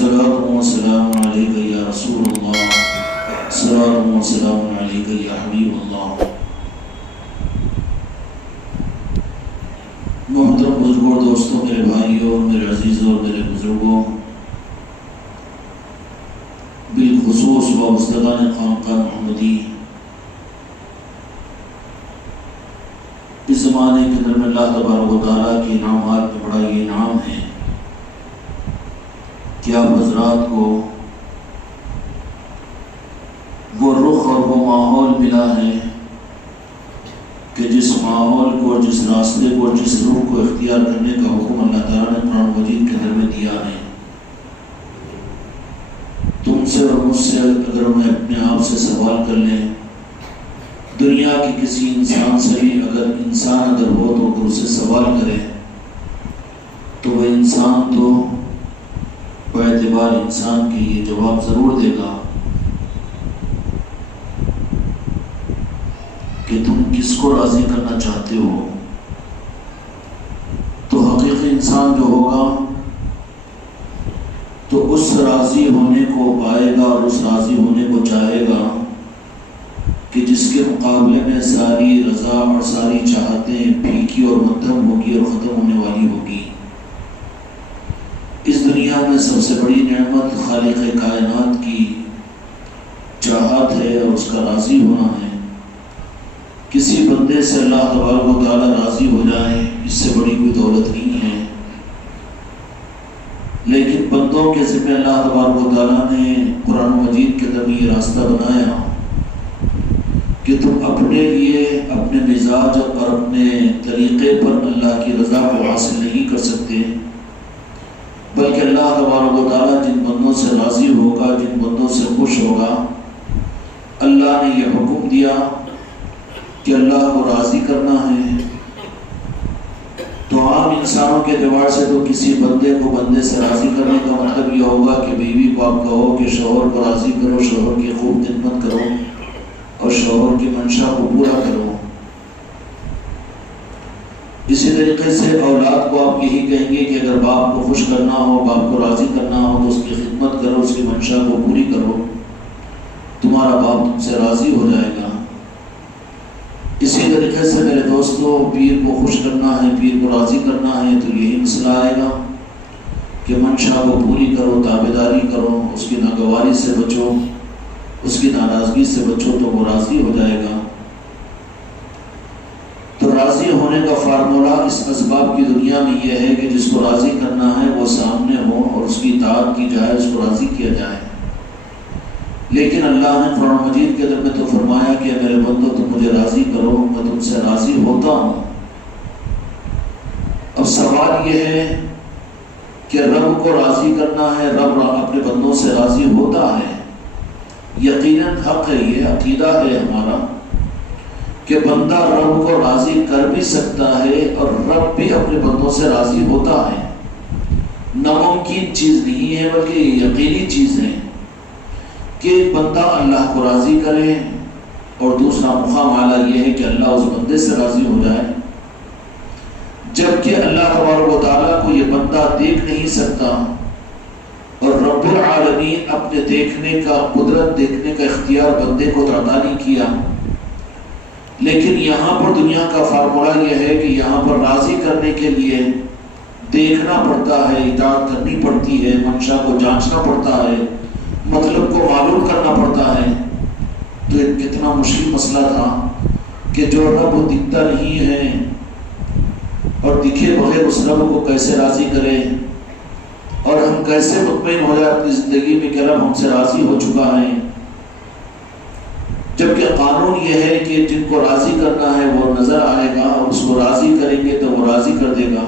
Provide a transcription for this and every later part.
الصلاة والسلام عليك يا رسول الله، الصلاة والسلام عليك يا حبيب الله۔ محترم بزرگوں اور دوستوں، میرے بھائیوں، میرے عزیزوں اور میرے بزرگوں، بالخصوص وابستگان خانقاہ محمدی، اس زمانے کے اندر میں اللہ تبارک و تعالیٰ کے انعامات میں بڑا یہ انعام ہے کہ آپ حضرات کو وہ رخ اور وہ ماحول ملا ہے کہ جس ماحول کو، جس راستے کو، جس روح کو اختیار کرنے کا حکم اللہ تعالیٰ نے قرآن مجید کے اندر میں دیا ہے۔ تم سے اور مجھ سے اگر ہمیں اپنے آپ سے سوال کر لیں، دنیا کے کسی انسان سے بھی اگر انسان ہو تو اگر اسے سوال کرے تو وہ انسان تو باعتبار انسان کے یہ جواب ضرور دے گا کہ تم کس کو راضی کرنا چاہتے ہو۔ تو حقیقی انسان جو ہوگا تو اس راضی ہونے کو پائے گا اور اس راضی ہونے کو چاہے گا کہ جس کے مقابلے میں ساری رضا اور ساری چاہتیں پھیکی اور مدھم ہوگی اور ختم ہونے والی ہوگی۔ اس دنیا میں سب سے بڑی نعمت خالق کائنات کی چاہت ہے اور اس کا راضی ہونا ہے۔ کسی بندے سے اللہ تبارک و تعالیٰ راضی ہو جائے، اس سے بڑی کوئی دولت نہیں ہے۔ لیکن بندوں کے ذمہ اللہ تبارک و تعالیٰ نے قرآن مجید کے اندر یہ راستہ بنایا کہ تم اپنے لیے، اپنے مزاج اور اپنے طریقے پر اللہ کی رضا کو حاصل نہیں کر سکتے، بلکہ اللہ تبارک و تعالیٰ جن بندوں سے راضی ہوگا، جن بندوں سے خوش ہوگا، اللہ نے یہ حکم دیا کہ اللہ کو راضی کرنا ہے۔ تو عام انسانوں کے اعتبار سے تو کسی بندے کو بندے سے راضی کرنے کا مطلب یہ ہوگا کہ بیوی کو آپ کہو کہ شوہر کو راضی کرو، شوہر کی خوب خدمت کرو اور شوہر کی منشا کو پورا کرو۔ اسی طریقے سے اولاد کو آپ یہی کہیں گے کہ اگر باپ کو خوش کرنا ہو، باپ کو راضی کرنا ہو تو اس کی خدمت کرو، اس کی منشا کو پوری کرو، تمہارا باپ تم سے راضی ہو جائے گا۔ اسی طریقے سے میرے دوستوں، پیر کو خوش کرنا ہے، پیر کو راضی کرنا ہے تو یہی مسئلہ آئے گا کہ منشا کو پوری کرو، تابعداری کرو، اس کی ناگواری سے بچو، اس کی ناراضگی سے بچو تو وہ راضی ہو جائے گا۔ تو راضی ہونے کا فارمولہ اس اسباب کی دنیا میں یہ ہے کہ جس کو راضی کرنا ہے وہ سامنے ہو اور اس کی اطاعت کی جائے، اس کو راضی کیا جائے۔ لیکن اللہ نے قرآن مجید کے اندر میں تو فرمایا کہ میرے بندو تم مجھے راضی کرو، میں تم سے راضی ہوتا ہوں۔ اب سوال یہ ہے کہ رب کو راضی کرنا ہے، رب اپنے بندوں سے راضی ہوتا ہے۔ یقیناً حق ہے، یہ عقیدہ ہے ہمارا کہ بندہ رب کو راضی کر بھی سکتا ہے اور رب بھی اپنے بندوں سے راضی ہوتا ہے۔ ناممکن چیز نہیں ہے بلکہ یقینی چیز ہے کہ بندہ اللہ کو راضی کرے، اور دوسرا مقام اعلیٰ یہ ہے کہ اللہ اس بندے سے راضی ہو جائے، جبکہ اللہ تبارک و تعالیٰ کو یہ بندہ دیکھ نہیں سکتا اور رب العالمین اپنے دیکھنے کا، قدرت دیکھنے کا اختیار بندے کو عطا نہیں کیا۔ لیکن یہاں پر دنیا کا فارمولہ یہ ہے کہ یہاں پر راضی کرنے کے لیے دیکھنا پڑتا ہے، اطاعت کرنی پڑتی ہے، منشا کو جانچنا پڑتا ہے، مطلب کو معلوم کرنا پڑتا ہے۔ تو ایک کتنا مشکل مسئلہ تھا کہ جو رب دکھتا نہیں ہے اور دکھے بغیر اس رب کو کیسے راضی کرے، اور ہم کیسے مطمئن ہو جائے اپنی زندگی میں کہ رب ہم سے راضی ہو چکا ہے، جبکہ قانون یہ ہے کہ جن کو راضی کرنا ہے وہ نظر آئے گا اور اس کو راضی کریں گے تو وہ راضی کر دے گا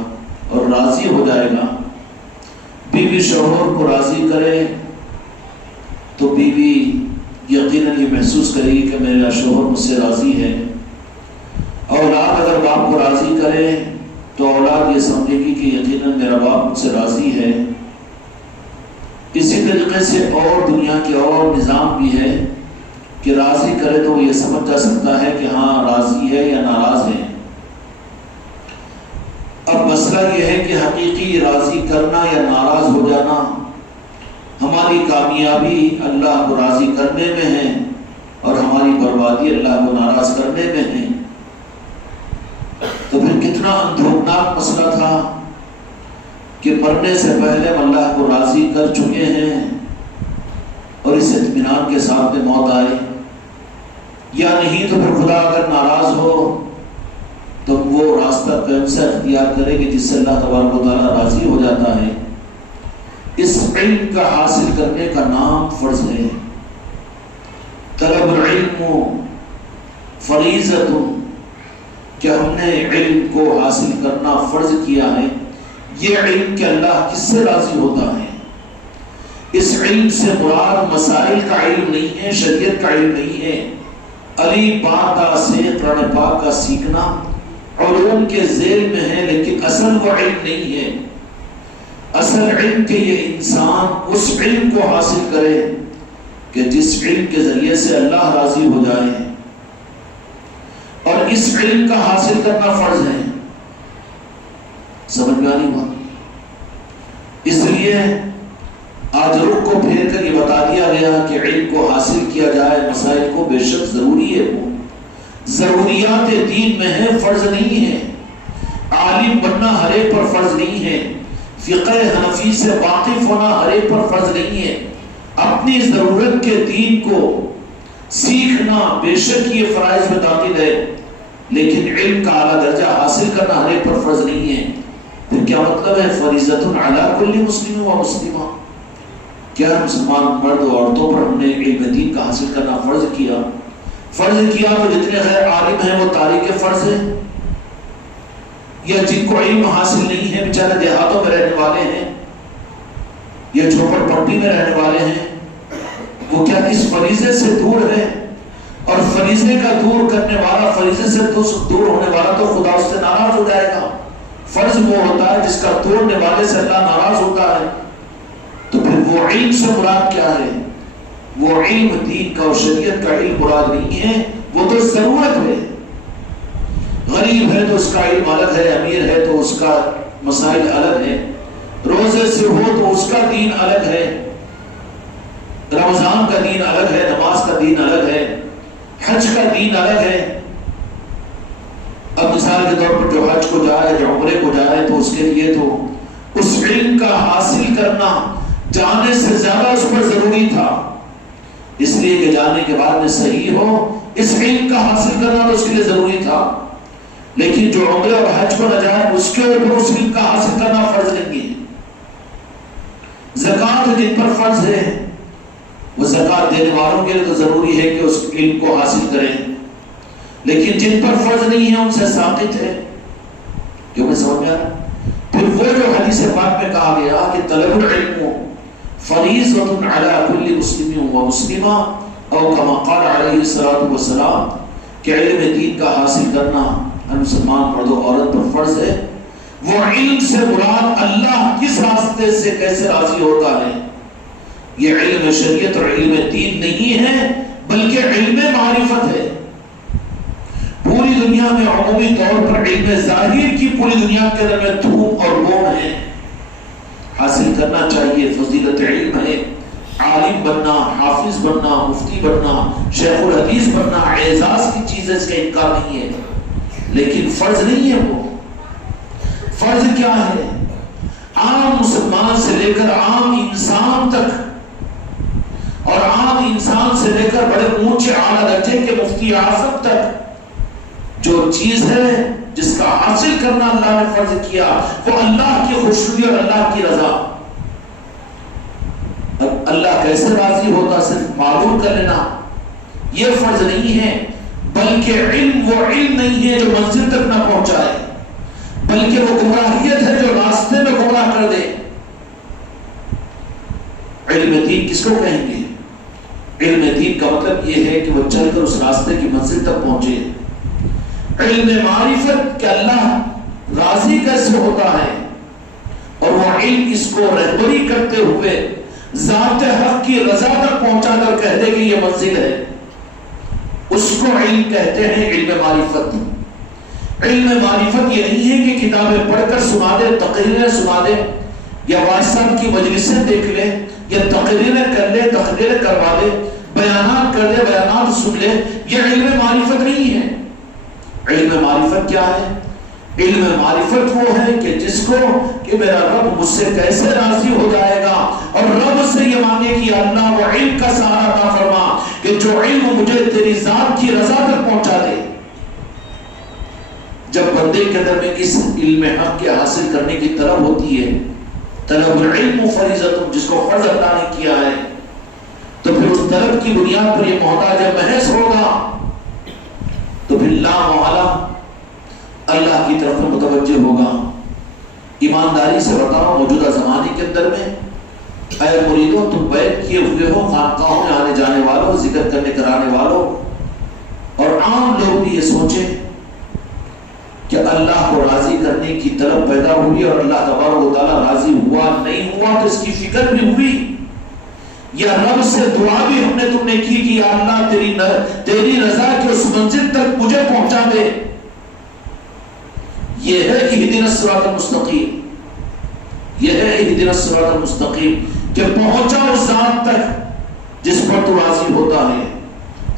اور راضی ہو جائے گا۔ بیوی شوہر کو راضی کرے تو بیوی یقیناً یہ محسوس کرے گی کہ میرا شوہر مجھ سے راضی ہے۔ اولاد اگر باپ کو راضی کرے تو اولاد یہ سمجھے گی کہ یقیناً میرا باپ مجھ سے راضی ہے۔ اسی طریقے سے اور دنیا کے اور نظام بھی ہے کہ راضی کرے تو وہ یہ سمجھ جا سکتا ہے کہ ہاں راضی ہے یا ناراض ہے۔ اب مسئلہ یہ ہے کہ حقیقی راضی کرنا یا ناراض ہو جانا ہماری کامیابی اللہ کو راضی کرنے میں ہے اور ہماری بربادی اللہ کو ناراض کرنے میں ہے، تو پھر کتنا اندھوکناک مسئلہ تھا کہ مرنے سے پہلے ہم اللہ کو راضی کر چکے ہیں اور اس اطمینان کے ساتھ میں موت آئے، یا نہیں تو پھر خدا اگر ناراض ہو تو وہ راستہ کون سا اختیار کرے گی جس سے اللہ تبارک و تعالیٰ راضی ہو جاتا ہے۔ اس علم کا حاصل کرنے کا نام فرض ہے۔ طلب العلم فریضۃ، کہ ہم نے علم کو حاصل کرنا فرض کیا ہے۔ یہ علم کہ اللہ کس سے راضی ہوتا ہے، اس علم سے مراد مسائل کا علم نہیں ہے، شریعت کا علم نہیں ہے، علی باتا سے قرآن پاک کا سیکھنا علوم کے ذیل میں ہے، لیکن اصل وہ علم نہیں ہے۔ اصل علم کہ یہ انسان اس علم کو حاصل کرے کہ جس علم کے ذریعے سے اللہ راضی ہو جائے، اور اس علم کا حاصل کرنا فرض ہے۔ سمجھ میں آ نہیں ہوا؟ اس لیے آج رخ کو پھیر کر یہ بتا دیا گیا کہ علم کو حاصل کیا جائے، مسائل کو بے شک ضروری ہے، وہ ضروریات دین میں ہے، فرض نہیں ہے۔ عالم بننا ہر ایک پر فرض نہیں ہے، فقہ حنفی سے واقف ہونا ہر ایک پر فرض نہیں ہے، اپنی ضرورت کے دین کو سیکھنا بے شک یہ فرائض میں داخل ہے، لیکن علم کا اعلیٰ درجہ حاصل کرنا ہر ایک پر فرض نہیں ہے۔ پھر کیا مطلب ہے فریضۃ علی کل مسلم و مسلمہ؟ کیا مسلمان مرد و عورتوں پر ہم نے علم دین کا حاصل کرنا فرض کیا؟ فرض کیا تو جتنے غیر عالم ہیں وہ تارک فرض ہیں، یا جن کو علم حاصل نہیں ہے بیچارے دیہاتوں میں رہنے والے ہیں یا جھوپڑ پٹی میں رہنے والے ہیں، وہ کیا اس فریضے سے دور ہے؟ اور فریضے کا دور کرنے والا، فریضے سے دور ہونے والا تو خدا اس سے ناراض ہو جائے گا۔ فرض وہ ہوتا ہے جس کا توڑنے والے سے اللہ ناراض ہوتا ہے۔ تو پھر وہ علم سے مراد کیا ہے؟ وہ علم دین کا اور شریعت کا علم مراد نہیں ہے، وہ تو ضرورت ہے۔ غریب ہے تو اس کا علم الگ ہے، امیر ہے تو اس کا مسائل الگ ہے، روزے سے ہو تو اس کا دین الگ ہے، رمضان کا دین الگ ہے، نماز کا دین الگ ہے، حج کا دین الگ ہے۔ اب مثال کے طور پر جو حج کو جائے، جو عمرے کو جائے، تو اس کے لیے تو اس علم کا حاصل کرنا جانے سے زیادہ اس پر ضروری تھا، اس لیے کہ جانے کے بعد میں صحیح ہو، اس علم کا حاصل کرنا تو اس کے لیے ضروری تھا۔ لیکن جو عمرے اور حج کو نہ جائے اس کے اوپر اس علم کا حاصل کرنا فرض نہیں ہے۔ زکوٰۃ جن پر فرض ہے وہ زکوٰۃ دینے والوں کے لیے تو ضروری ہے کہ اس علم کو حاصل کریں، لیکن جن پر فرض نہیں ہے ان سے ساقط ہے۔ کیوں میں سمجھ میں آ رہا؟ پھر وہ جو حدیث پاک میں کہا گیا کہ طلب العلم فریضۃ علی کل مسلم و مسلمہ، او کما قال علیہ الصلوۃ والسلام، کہ علم دین کا حاصل کرنا ہر مسلمان مرد و عورت پر فرض ہے۔ وہ علم سے مراد اللہ کس راستے سے کیسے راضی ہوتا ہے، یہ علم شریعت اور علم دین نہیں ہے بلکہ علم معرفت ہے۔ پوری دنیا میں عمومی طور پر علم ظاہر کی پوری دنیا کے اندر میں دھوم اور بوم ہے، حاصل کرنا چاہیے، فضیلت علم ہے، عالم بننا، حافظ بننا، مفتی بننا، شیخ الحدیث بننا اعزاز کی چیز ہے، اس کا انکار نہیں ہے، لیکن فرض نہیں ہے۔ وہ فرض کیا ہے؟ عام مسلمان سے لے کر عام انسان تک، اور عام انسان سے لے کر بڑے اونچے اعلیٰ درجے کے مفتی اعظم تک جو چیز ہے جس کا حاصل کرنا اللہ نے فرض کیا، وہ اللہ کی خوشنودی اور اللہ کی رضا۔ اب اللہ کیسے راضی ہوتا صرف معلوم کر لینا یہ فرض نہیں ہے، بلکہ علم وہ علم نہیں ہے جو منزل تک نہ پہنچائے، بلکہ وہ گمراہیت ہے جو راستے میں گمراہ کر دے۔ علم دین کس کو کہیں گے؟ علم دین کا مطلب یہ ہے کہ وہ چل کر اس راستے کی منزل تک پہنچے۔ علم معرفت کہ اللہ راضی کیسے ہوتا ہے، اور وہ علم اس کو رہبری کرتے ہوئے ذات حق کی رضا تک پہنچا کر کہہ دے کہ یہ منزل ہے، اس کو علم کہتے ہیں علم معرفت۔ علم معرفت یہ نہیں ہے کہ کتابیں پڑھ کر سنا دے، تقریریں سنا دے، یا واعظ صاحب کی مجلسیں دیکھ لے یا تقریریں کر لے، تقریریں کروا لے، بیانات کر لے، بیانات سن لے، یہ علم معرفت نہیں ہے۔ علم معرفت کیا ہے؟ علم معرفت وہ ہے کہ جس کو کہ میرا رب مجھ سے کیسے راضی ہو جائے گا، اور رب سے یہ مانگے کہ اللہ وہ علم کا سہارا عطا فرما کہ جو علم مجھے تیری ذات کی رضا تک پہنچا دے۔ جب بندے کے اندر میں اس علم حق کے حاصل کرنے کی طلب ہوتی ہے، طلب العلم فریضۃ، جس کو فرض اللہ نے کیا ہے، تو پھر اس طلب کی بنیاد پر یہ محتاج محض ہوگا، تو پھر لا محالہ اللہ کی طرف متوجہ ہوگا۔ ایمانداری سے بتاؤ، موجودہ زمانے کے اندر میں اے مریدوں، تم بیعت کیے ہوئے ہو، خانقاہوں میں آنے جانے والوں، ذکر کرنے کرانے والوں، اور عام لوگ بھی یہ سوچیں کہ اللہ کو راضی کرنے کی طلب پیدا ہوئی اور اللہ تبارک و تعالیٰ راضی ہوا نہیں ہوا تو اس کی فکر بھی ہوئی، یا رب سے دعا بھی ہم نے تم نے کی کہ یا اللہ تیری رضا کے اس منزل تک مجھے پہنچا دے۔ یہ ہے اہدنا الصراط المستقیم، یہ ہے اہدنا الصراط المستقیم کہ پہنچا اس ذات تک جس پر تو راضی ہوتا ہے۔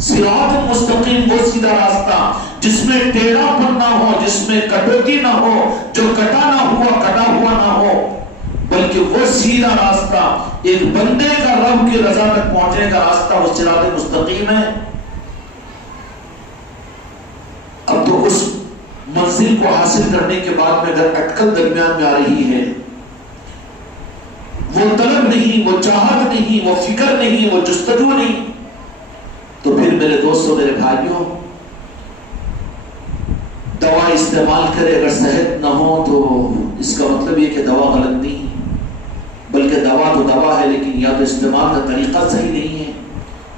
صراط المستقیم وہ سیدھا راستہ جس میں ٹیڑھا پن نہ ہو، جس میں کٹوتی نہ ہو، جو کٹا ہوا نہ ہو، بلکہ وہ سیدھا راستہ ایک بندے کا رب کی رضا تک پہنچنے کا راستہ وہ صراط مستقیم ہے۔ اب تو اس منزل کو حاصل کرنے کے بعد میں اگر اٹکل درمیان میں آ رہی ہے، وہ طلب نہیں، وہ چاہت نہیں، وہ فکر نہیں، وہ جستجو نہیں، تو پھر میرے دوستوں، میرے بھائیوں، دوا استعمال کرے اگر صحت نہ ہو تو اس کا مطلب یہ کہ دوا غلط نہیں، بلکہ دوا تو دوا ہے، لیکن یا تو استعمال کا طریقہ صحیح نہیں ہے،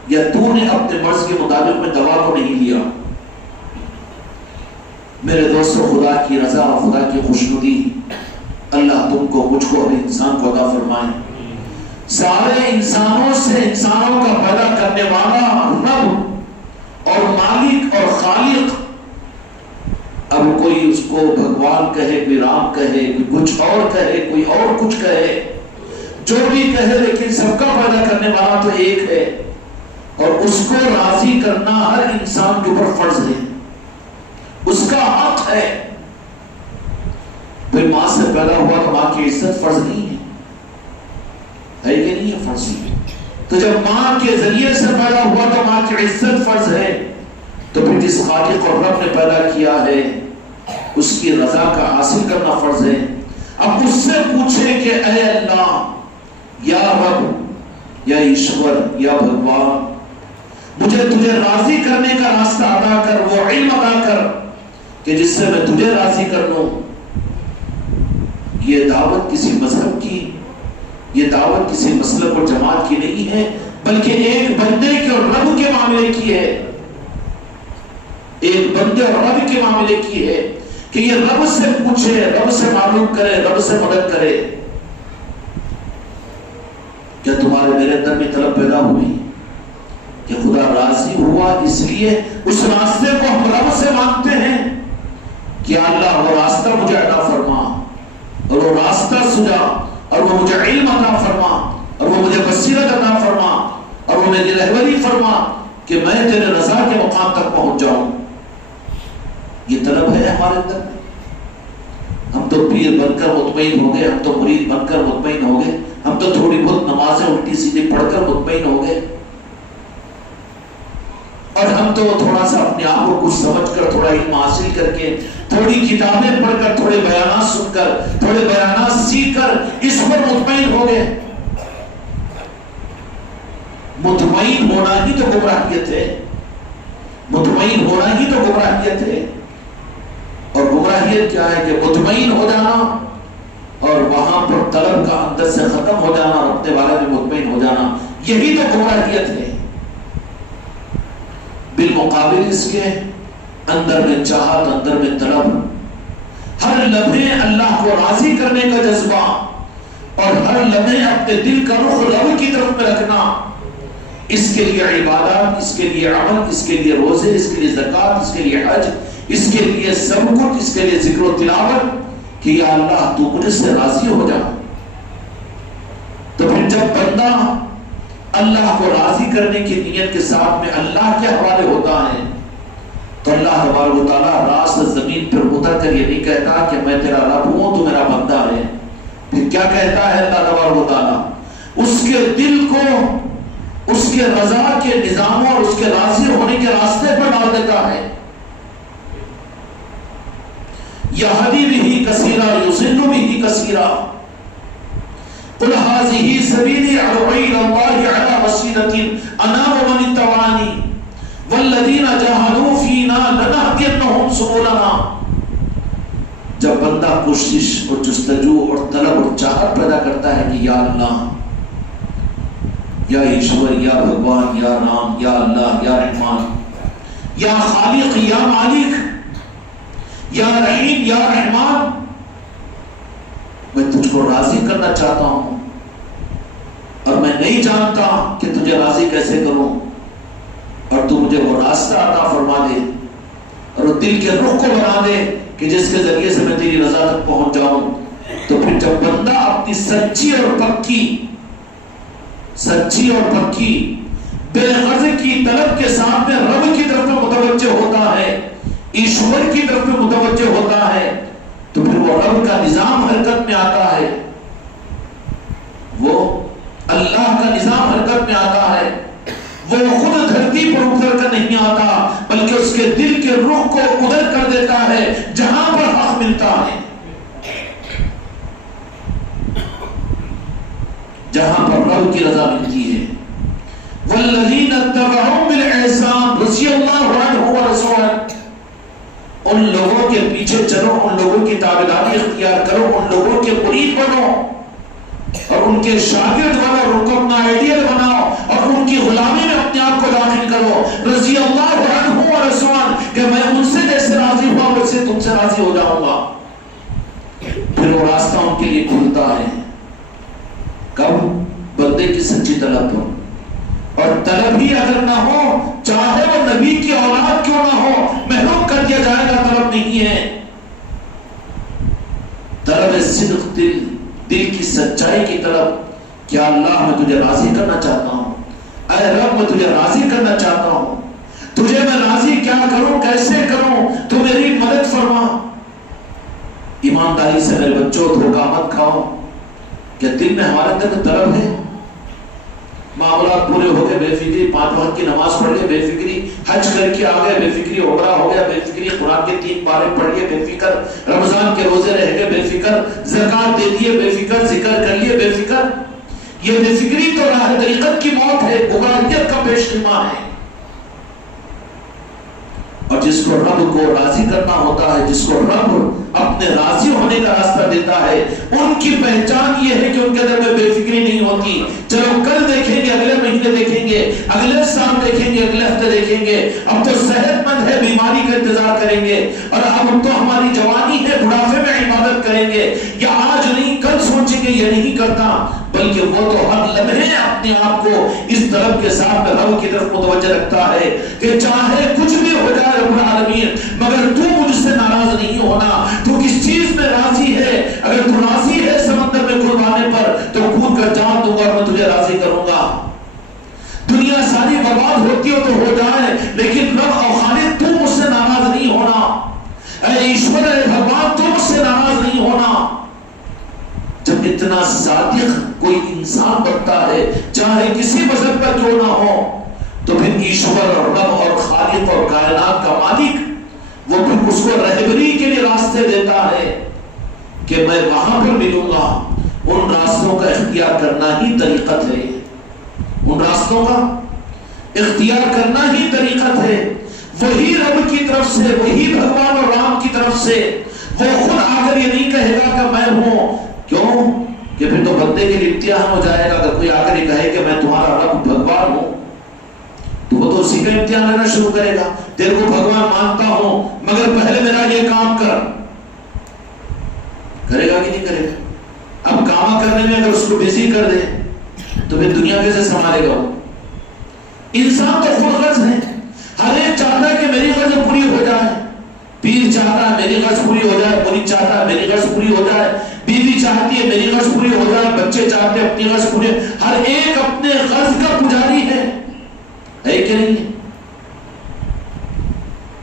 یا تو نے اپنے مرض کے مطابق میں دوا کو نہیں لیا۔ میرے دوستوں، خدا کی رضا، خدا کی خوشنودی اللہ تم کو، مجھ کو، ہر انسان کو عطا فرمائے۔ سارے انسانوں سے انسانوں کا پیدا کرنے والا رب اور مالک اور خالق، اب کوئی اس کو بھگوان کہے، کوئی رام کہے، کوئی کچھ اور کہے، کوئی اور کچھ کہے، جو بھی کہے، لیکن سب کا پیدا کرنے والا تو ایک ہے، اور اس کو راضی کرنا ہر انسان کے اوپر فرض ہے، اس کا حق ہے۔ بھئی ماں سے پیدا ہوا تو ماں کی عزت فرض نہیں ہے کہ نہیں ہے؟ فرض ہے۔ تو جب ماں کے ذریعے سے پیدا ہوا تو ماں کی عزت فرض ہے، تو پھر جس خالق اور رب نے پیدا کیا ہے اس کی رضا کا حاصل کرنا فرض ہے۔ اب اس سے پوچھیں کہ اے اللہ، یا رب، یا ایشور، یا بھگوان، مجھے تجھے راضی کرنے کا راستہ عطا کر، وہ علم عطا کر کہ جس سے میں تجھے راضی کر لوں۔ یہ دعوت کسی مذہب کی، یہ دعوت کسی مسلک اور جماعت کی نہیں ہے، بلکہ ایک بندے کے اور رب کے معاملے کی ہے، ایک بندے اور رب کے معاملے کی ہے کہ یہ رب سے پوچھے، رب سے معلوم کرے، رب سے مدد کرے۔ کیا تمہارے میرے اندر میں طلب پیدا ہوئی کہ خدا راضی ہوا، اس لیے اس راستے کو ہم رب سے مانگتے ہیں کہ اللہ وہ راستہ مجھے عطا فرما، اور وہ راستہ سجا، اور وہ مجھے علم عطا فرما، اور وہ مجھے بصیرت عطا فرما، اور وہ میری رہبری فرما کہ میں تیرے رضا کے مقام تک پہنچ جاؤں۔ یہ طلب ہے ہمارے اندر۔ ہم تو پیر بن کر مطمئن ہو گئے، ہم تو مرید بن کر مطمئن ہو گئے، ہم تو تھوڑی بہت نمازیں الٹی سیدھی پڑھ کر مطمئن ہو گئے، اور ہم تو تھوڑا سا اپنے آپ کو کچھ سمجھ کر، تھوڑا علم حاصل کر کے، تھوڑی کتابیں پڑھ کر، تھوڑے بیانات سن کر، تھوڑے بیانات سیکھ کر اس پر مطمئن ہو گئے۔ مطمئن ہونا ہی تو گمراہیت ہے، مطمئن ہونا ہی تو گمراہیت ہے۔ اور گمراہیت کیا ہے کہ مطمئن ہو جانا اور وہاں پر طلب کا اندر سے ختم ہو جانا، اور اپنے بارے میں مطمئن ہو جانا، یہی تو گمراہیت ہے۔ بالمقابل اس کے اندر میں چاہت، اندر میں طلب، ہر لمحے اللہ کو راضی کرنے کا جذبہ، اور ہر لمحے اپنے دل کا رخ رب کی طرف میں رکھنا، اس کے لیے عبادات، اس کے لیے عمل، اس کے لیے روزے، اس کے لیے زکوٰۃ، اس کے لیے حج، اس کے لیے سب کچھ، اس کے لیے ذکر و تلاوت کہ یا اللہ تو مجھ سے راضی ہو جا۔ تو پھر جب بندہ اللہ کو راضی کرنے کی نیت کے ساتھ میں اللہ کے حوالے ہوتا ہے تو اللہ تبارک و تعالیٰ راست زمین پر اتر کر یہ نہیں کہتا کہ میں تیرا رب ہوں تو میرا بندہ ہے. پھر کیا کہتا ہے اللہ تبارک و تعالیٰ؟ اس کے دل کو اس کے رضا کے نظام اور اس کے راضی ہونے کے راستے پر ڈال دیتا ہے. یہدی بہ کثیرا یضل بہ کثیرا قل هذه سبیلی ادعو الی اللہ علی بصیرۃ انا ومن اتبعنی والذین جاہدوا فینا لنہدینہم سبلنا. جب بندہ کوشش اور جستجو اور طلب اور چاہت پیدا کرتا ہے کہ یا اللہ، یا ایشور، یا بھگوان، یا رام، یا اللہ، یا رحمان، یا خالق، یا مالک، یا رحیم، یا رحمان، میں تجھ کو راضی کرنا چاہتا ہوں اور میں نہیں جانتا کہ تجھے راضی کیسے کروں، اور تو مجھے وہ راستہ عطا فرما دے اور وہ دل کے رخ کو بنا دے کہ جس کے ذریعے سے میں تیری رضا تک پہنچ جاؤں. تو پھر جب بندہ اپنی سچی اور پکی بے غرض کی طلب کے ساتھ میں رب کی طرف متوجہ ہوتا ہے، ایشور کی طرف متوجہ ہوتا ہے، تو پھر وہ رب کا نظام حرکت میں آتا ہے، وہ اللہ کا نظام حرکت میں آتا ہے. وہ خود دھرتی پر اتر کر نہیں آتا بلکہ اس کے دل کے رخ کو ادھر کر دیتا ہے جہاں پر حق ملتا ہے، جہاں پر رب کی رضا ملتی ہے. والذین اتبعوا بالاحسان رضی اللہ عنہ ورضوا، ان لوگوں کے پیچھے چلو، ان لوگوں کی تابعداری اختیار کرو، ان لوگوں کے مرید بنو اور ان کے شاگرد بنو اور ان کو اپنا آئیڈیل بناؤ اور ان کی غلامی میں اپنے آپ کو داخل کرو. رضی اللہ عنہ ورضوا، کہ میں ان سے جیسے راضی ہوا ویسے تم سے راضی ہو جاؤں گا. پھر وہ راستہ ان کے لیے کھلتا ہے کب؟ بندے کی سچی طلب پر. اور طلب ہی اگر نہ ہو، چاہے وہ نبی کی اولاد کیوں نہ ہو، محروم کر دیا جائے گا. طلب نہیں ہے، طلب صدق، دل کی سچائی کی طلب. کیا اللہ میں تجھے راضی کرنا چاہتا ہوں، اے رب میں تجھے راضی کرنا چاہتا ہوں، تجھے میں راضی کیا کروں، کیسے کروں، تو میری مدد فرما. ایمانداری سے میرے بچوں دھوکہ مت کھاؤ. کیا دل میں ہمارے تک طلب ہے؟ معاملات پورے ہو گئے، بے فکری، 5 وقت کی نماز پڑھ لے، بے فکری حج کر کے آ گئے، بے فکری عمرہ ہو گیا، بے فکری قرآن کے 3 پارے پڑھ لیے، بے فکر رمضان کے روزے رہ گئے، بے فکر زکات دے دیے، بے فکر ذکر کر لیے، بے فکر. یہ بے فکری تو راہ طریقت کی موت ہے، گمراہیت کا پیشگاہ ہے. اور جس کو رب کو راضی کرنا ہوتا ہے، جس کو رب اپنے راضی ہونے کا راستہ دیتا ہے، ان کی پہچان یہ ہے کہ ان کے دل میں بے فکری نہیں ہوتی. چلو کل دیکھیں گے، اگلے مہینے دیکھیں گے، اگلے سال دیکھیں گے، اگلے ہفتے دیکھیں گے. اب تو صحت مند ہے، بیماری کا انتظار کریں گے، اور اب تو ہماری جوانی ہے، بڑھاپے میں عبادت کریں گے. یا آج نہیں کل سوچیں گے، یہ نہیں کرتا، بلکہ وہ تو ہر لمحے اپنے آپ کو اس طرف کے ساتھ رب کی طرف متوجہ رکھتا ہے کہ چاہے کچھ بھی ہو جائے رب العالمین، مگر تو مجھ سے ناراض نہیں ہونا. تو کس چیز میں راضی ہے؟ اگر تو راضی ہے سمندر میں کھدوانے پر تو کود کر جان دوں گا اور میں تجھے راضی کروں گا. دنیا ساری برباد ہوتی ہو تو ہو جائے، لیکن رب اور خالق تو مجھ سے ناراض نہیں ہونا. اے ایشور، اے بھگوان، تو مجھ سے ناراض نہیں ہونا. جب اتنا صادق کوئی انسان بنتا ہے، چاہے کسی مذہب کا کیوں نہ ہو، تو پھر ایشور اور رب اور خالق اور کائنات کا مالک وہ پھر اس کو رہبری کے لیے راستے دیتا ہے کہ میں وہاں پر ملوں گا. ان راستوں کا اختیار کرنا ہی طریقت ہے، ان راستوں کا اختیار کرنا ہی طریقت ہے. وہی رب کی طرف سے، وہی بھگوان اور رام کی طرف سے. وہ خود آ کر یہ نہیں کہے گا کہ میں ہوں. کیوں؟ کہ پھر تو بندے کے لیے امتحان ہو جائے گا. اگر کوئی آ کر یہ کہے کہ میں تمہارا رب بھگوان ہوں تو وہ تو اسی کا امتحان لینا شروع کرے گا. تیرے کو بھگوان مانتا ہوں مگر پہلے میرا یہ کام کر. کرے گا کہ نہیں کرے گا؟ اب کام کرنے میں اگر اس کو بزی کر دے تو پھر دنیا کیسے سنبھالے گا؟ انسان تو خود غرض ہے، ہر ایک چاہتا ہے کہ میری غرض پوری ہو جائے. پیر چاہتا ہے میری غرض پوری ہو جائے، مرید چاہتا ہے میری غرض پوری ہو جائے، بیوی چاہتی ہے میری غرض پوری ہو جائے، بچے چاہتے ہیں اپنی غرض پوری، ہر ایک اپنے غرض کا پجاری ہے کہ نہیں؟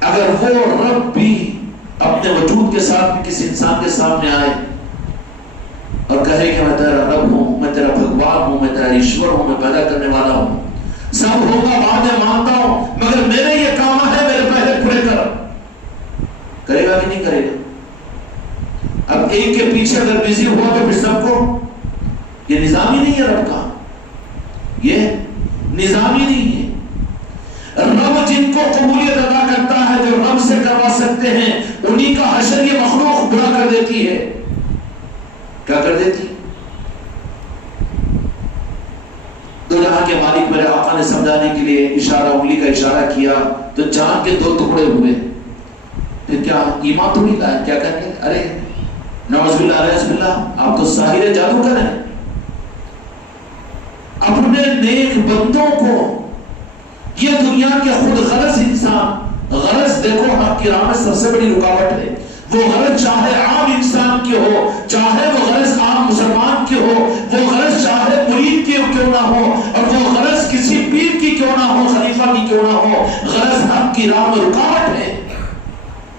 اگر وہ رب بھی اپنے وجود کے ساتھ بھی کسی انسان کے سامنے آئے اور کہے کہ میں تیرا رب ہوں، میں تیرا بھگوان ہوں، میں تیرا ایشور ہوں، میں پیدا کرنے والا ہوں، سب ہوگا بعد میں مانتا ہوں، مگر میرے یہ کام ہے میرے پہلے پورے کر، کرے گا کہ نہیں کرے گا؟ اب ایک کے پیچھے اگر بزی ہوا تو پھر سب کو، یہ نظام ہی نہیں ہے رب کا، یہ نظام ہی نہیں ہے۔ رب جن کو قبولیت ادا کرتا ہے، جو رب سے کروا سکتے ہیں، انہی کا حشر یہ مخلوق برا کر دیتی ہے۔ کیا کر دیتی؟ دو جہاں کے مالک میرے آقا نے سمجھانے کے لیے اشارہ، انگلی کا اشارہ کیا تو جان کے دو ٹکڑے ہوئے۔ پھر کیا ایمان تو نہیں لائے؟ کیا کہتے ہیں؟ ارے نعوذ باللہ علیہ باللہ، آپ تو ساحر جادوگر ہیں۔ اپنے نیک بندوں کو، یہ دنیا کے خود غرض انسان، غرض دیکھو حق کی راہ میں سب سے بڑی رکاوٹ ہے۔ وہ غرض چاہے عام انسان کی ہو، چاہے وہ غرض عام مسلمان کی ہو، وہ غرض چاہے مرید کی کیوں نہ ہو، اور وہ غرض کسی پیر کی کیوں نہ ہو، خلیفہ کی کیوں نہ ہو، غرض حق کی راہ میں رکاوٹ ہے۔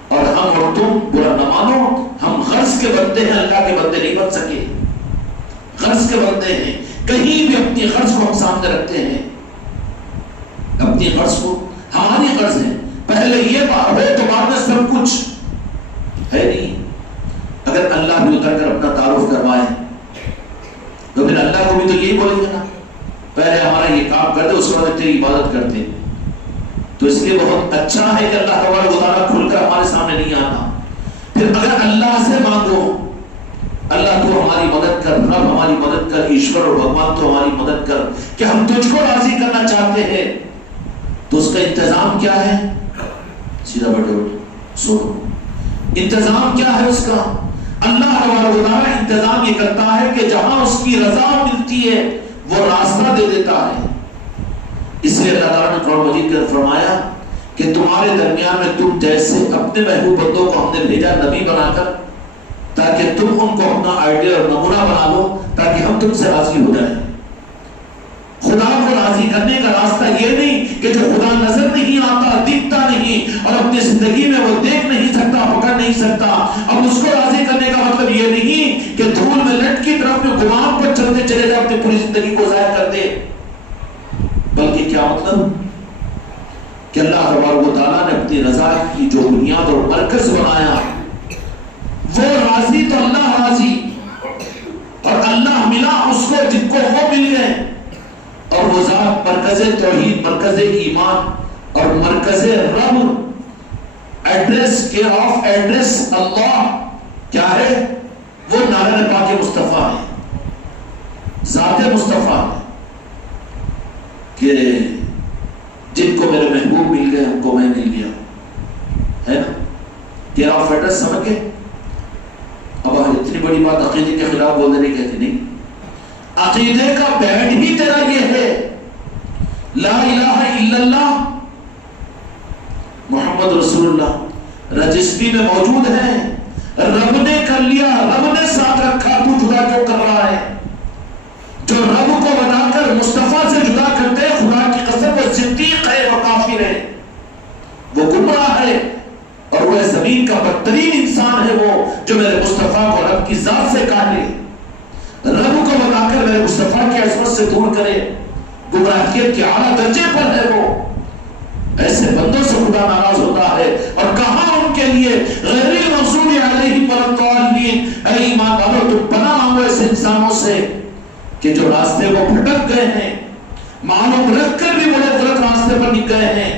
اور ہم اور تم برا نہ مانو، ہم غرض کے بندے ہیں، اللہ کے بندے نہیں بن سکے، غرض کے بندے ہیں۔ کہیں بھی اپنی غرض کو ہم سامنے رکھتے ہیں، اپنی غرض کو، ہماری غرض ہے، پہلے یہ بات ہے تو بعد میں سب کچھ ہے نہیں۔ اگر اللہ بھی اتر کر اپنا تعارف کروائے تو پھر اللہ کو بھی تو یہی بولیں گے نا، پہلے ہمارا یہ کام کر دے، اس کے بعد تیری عبادت کرتے۔ تو اس لیے بہت اچھا ہے کہ اللہ تبارک و تعالیٰ کھل کر ہمارے سامنے نہیں آتا۔ پھر اگر اللہ سے مانگو، اللہ تو ہماری مدد کر، رب ہماری مدد کر، ایشور اور بھگوان تو ہماری مدد کر، کہ ہم تجھ کو راضی کرنا چاہتے ہیں، تو اس کا انتظام کیا ہے؟ سیدھا بیٹھو، سو انتظام کیا ہے اس کا؟ اللہ تبارک و تعالیٰ انتظام یہ کرتا ہے کہ جہاں اس کی رضا ملتی ہے وہ راستہ دے دیتا ہے۔ اس لیے اللہ تعالیٰ نے قرآن مجید کے فرمایا کہ تمہارے درمیان میں تم جیسے اپنے محبوب بندوں کو ہم نے بھیجا نبی بنا کر، تاکہ تم ان کو اپنا آئیڈیا اور نمونہ بنا لو، تاکہ ہم تم سے راضی ہو جائیں۔ خدا کو راضی کرنے کا راستہ یہ نہیں کہ جو خدا نظر نہیں آتا، دکھتا نہیں، اور اپنی زندگی میں وہ دیکھ نہیں سکتا، پکڑ نہیں سکتا، اب اس کو راضی کرنے کا مطلب یہ نہیں کہ دھول میں لٹ کی طرف میں گمان پر چلتے چلے جا اپنی پوری زندگی کو ضائع کر دے، بلکہ کیا مطلب کہ اللہ تبارک و تعالیٰ نے اپنی رضا کی جو بنیاد اور مرکز بنایا، وہ راضی تو اللہ راضی، اور اللہ ملا اس کو جن کو وہ مل گئے، اور وہ ذات مرکز توحید، مرکز ایمان اور مرکز رب، ایڈریس کے آف ایڈریس اللہ کیا ہے؟ وہ نارائن پاک مصطفیٰ ہے، ذات مصطفیٰ ہے، کہ جن کو میرے محبوب مل گئے ان کو میں مل گیا، ہے نا؟ کہ آف ایڈریس سمجھ گئے؟ اب اتنی بڑی بات عقیدے کے خلاف بول دینے کہتے نہیں، عقیدے کا بیڈ ہی تیرا یہ ہے، لا الہ الا اللہ محمد رسول اللہ رجسٹری میں موجود ہے، رب نے کر لیا، رب نے ساتھ رکھا، تو جدا کیوں کر رہا ہے؟ جو رب کو بنا کر مصطفیٰ سے جدا کرتے ہیں، خدا کی قسم وہ صدیق ہے، وہ کافر ہے، وہ گمراہ ہے، اور وہ زمین کا بدترین انسان ہے وہ جو میرے مصطفیٰ کو رب کی ذات سے کاٹے، رب کو بتا کر میرے مصطفیٰ کی عظمت سے دور کرے، گمراہیت کے اعلیٰ درجے پر ہے وہ۔ ایسے بندوں سے خدا ناراض ہوتا ہے، اور کہاں ان کے لیے غیر المغضوب علیہم ولا الضالین، اے ایمان والو تم پناہ مانگو ایسے انسانوں سے کہ جو راستے وہ بھٹک گئے ہیں، معلوم رکھ کر بھی بڑے غلط راستے پر نکل گئے ہیں،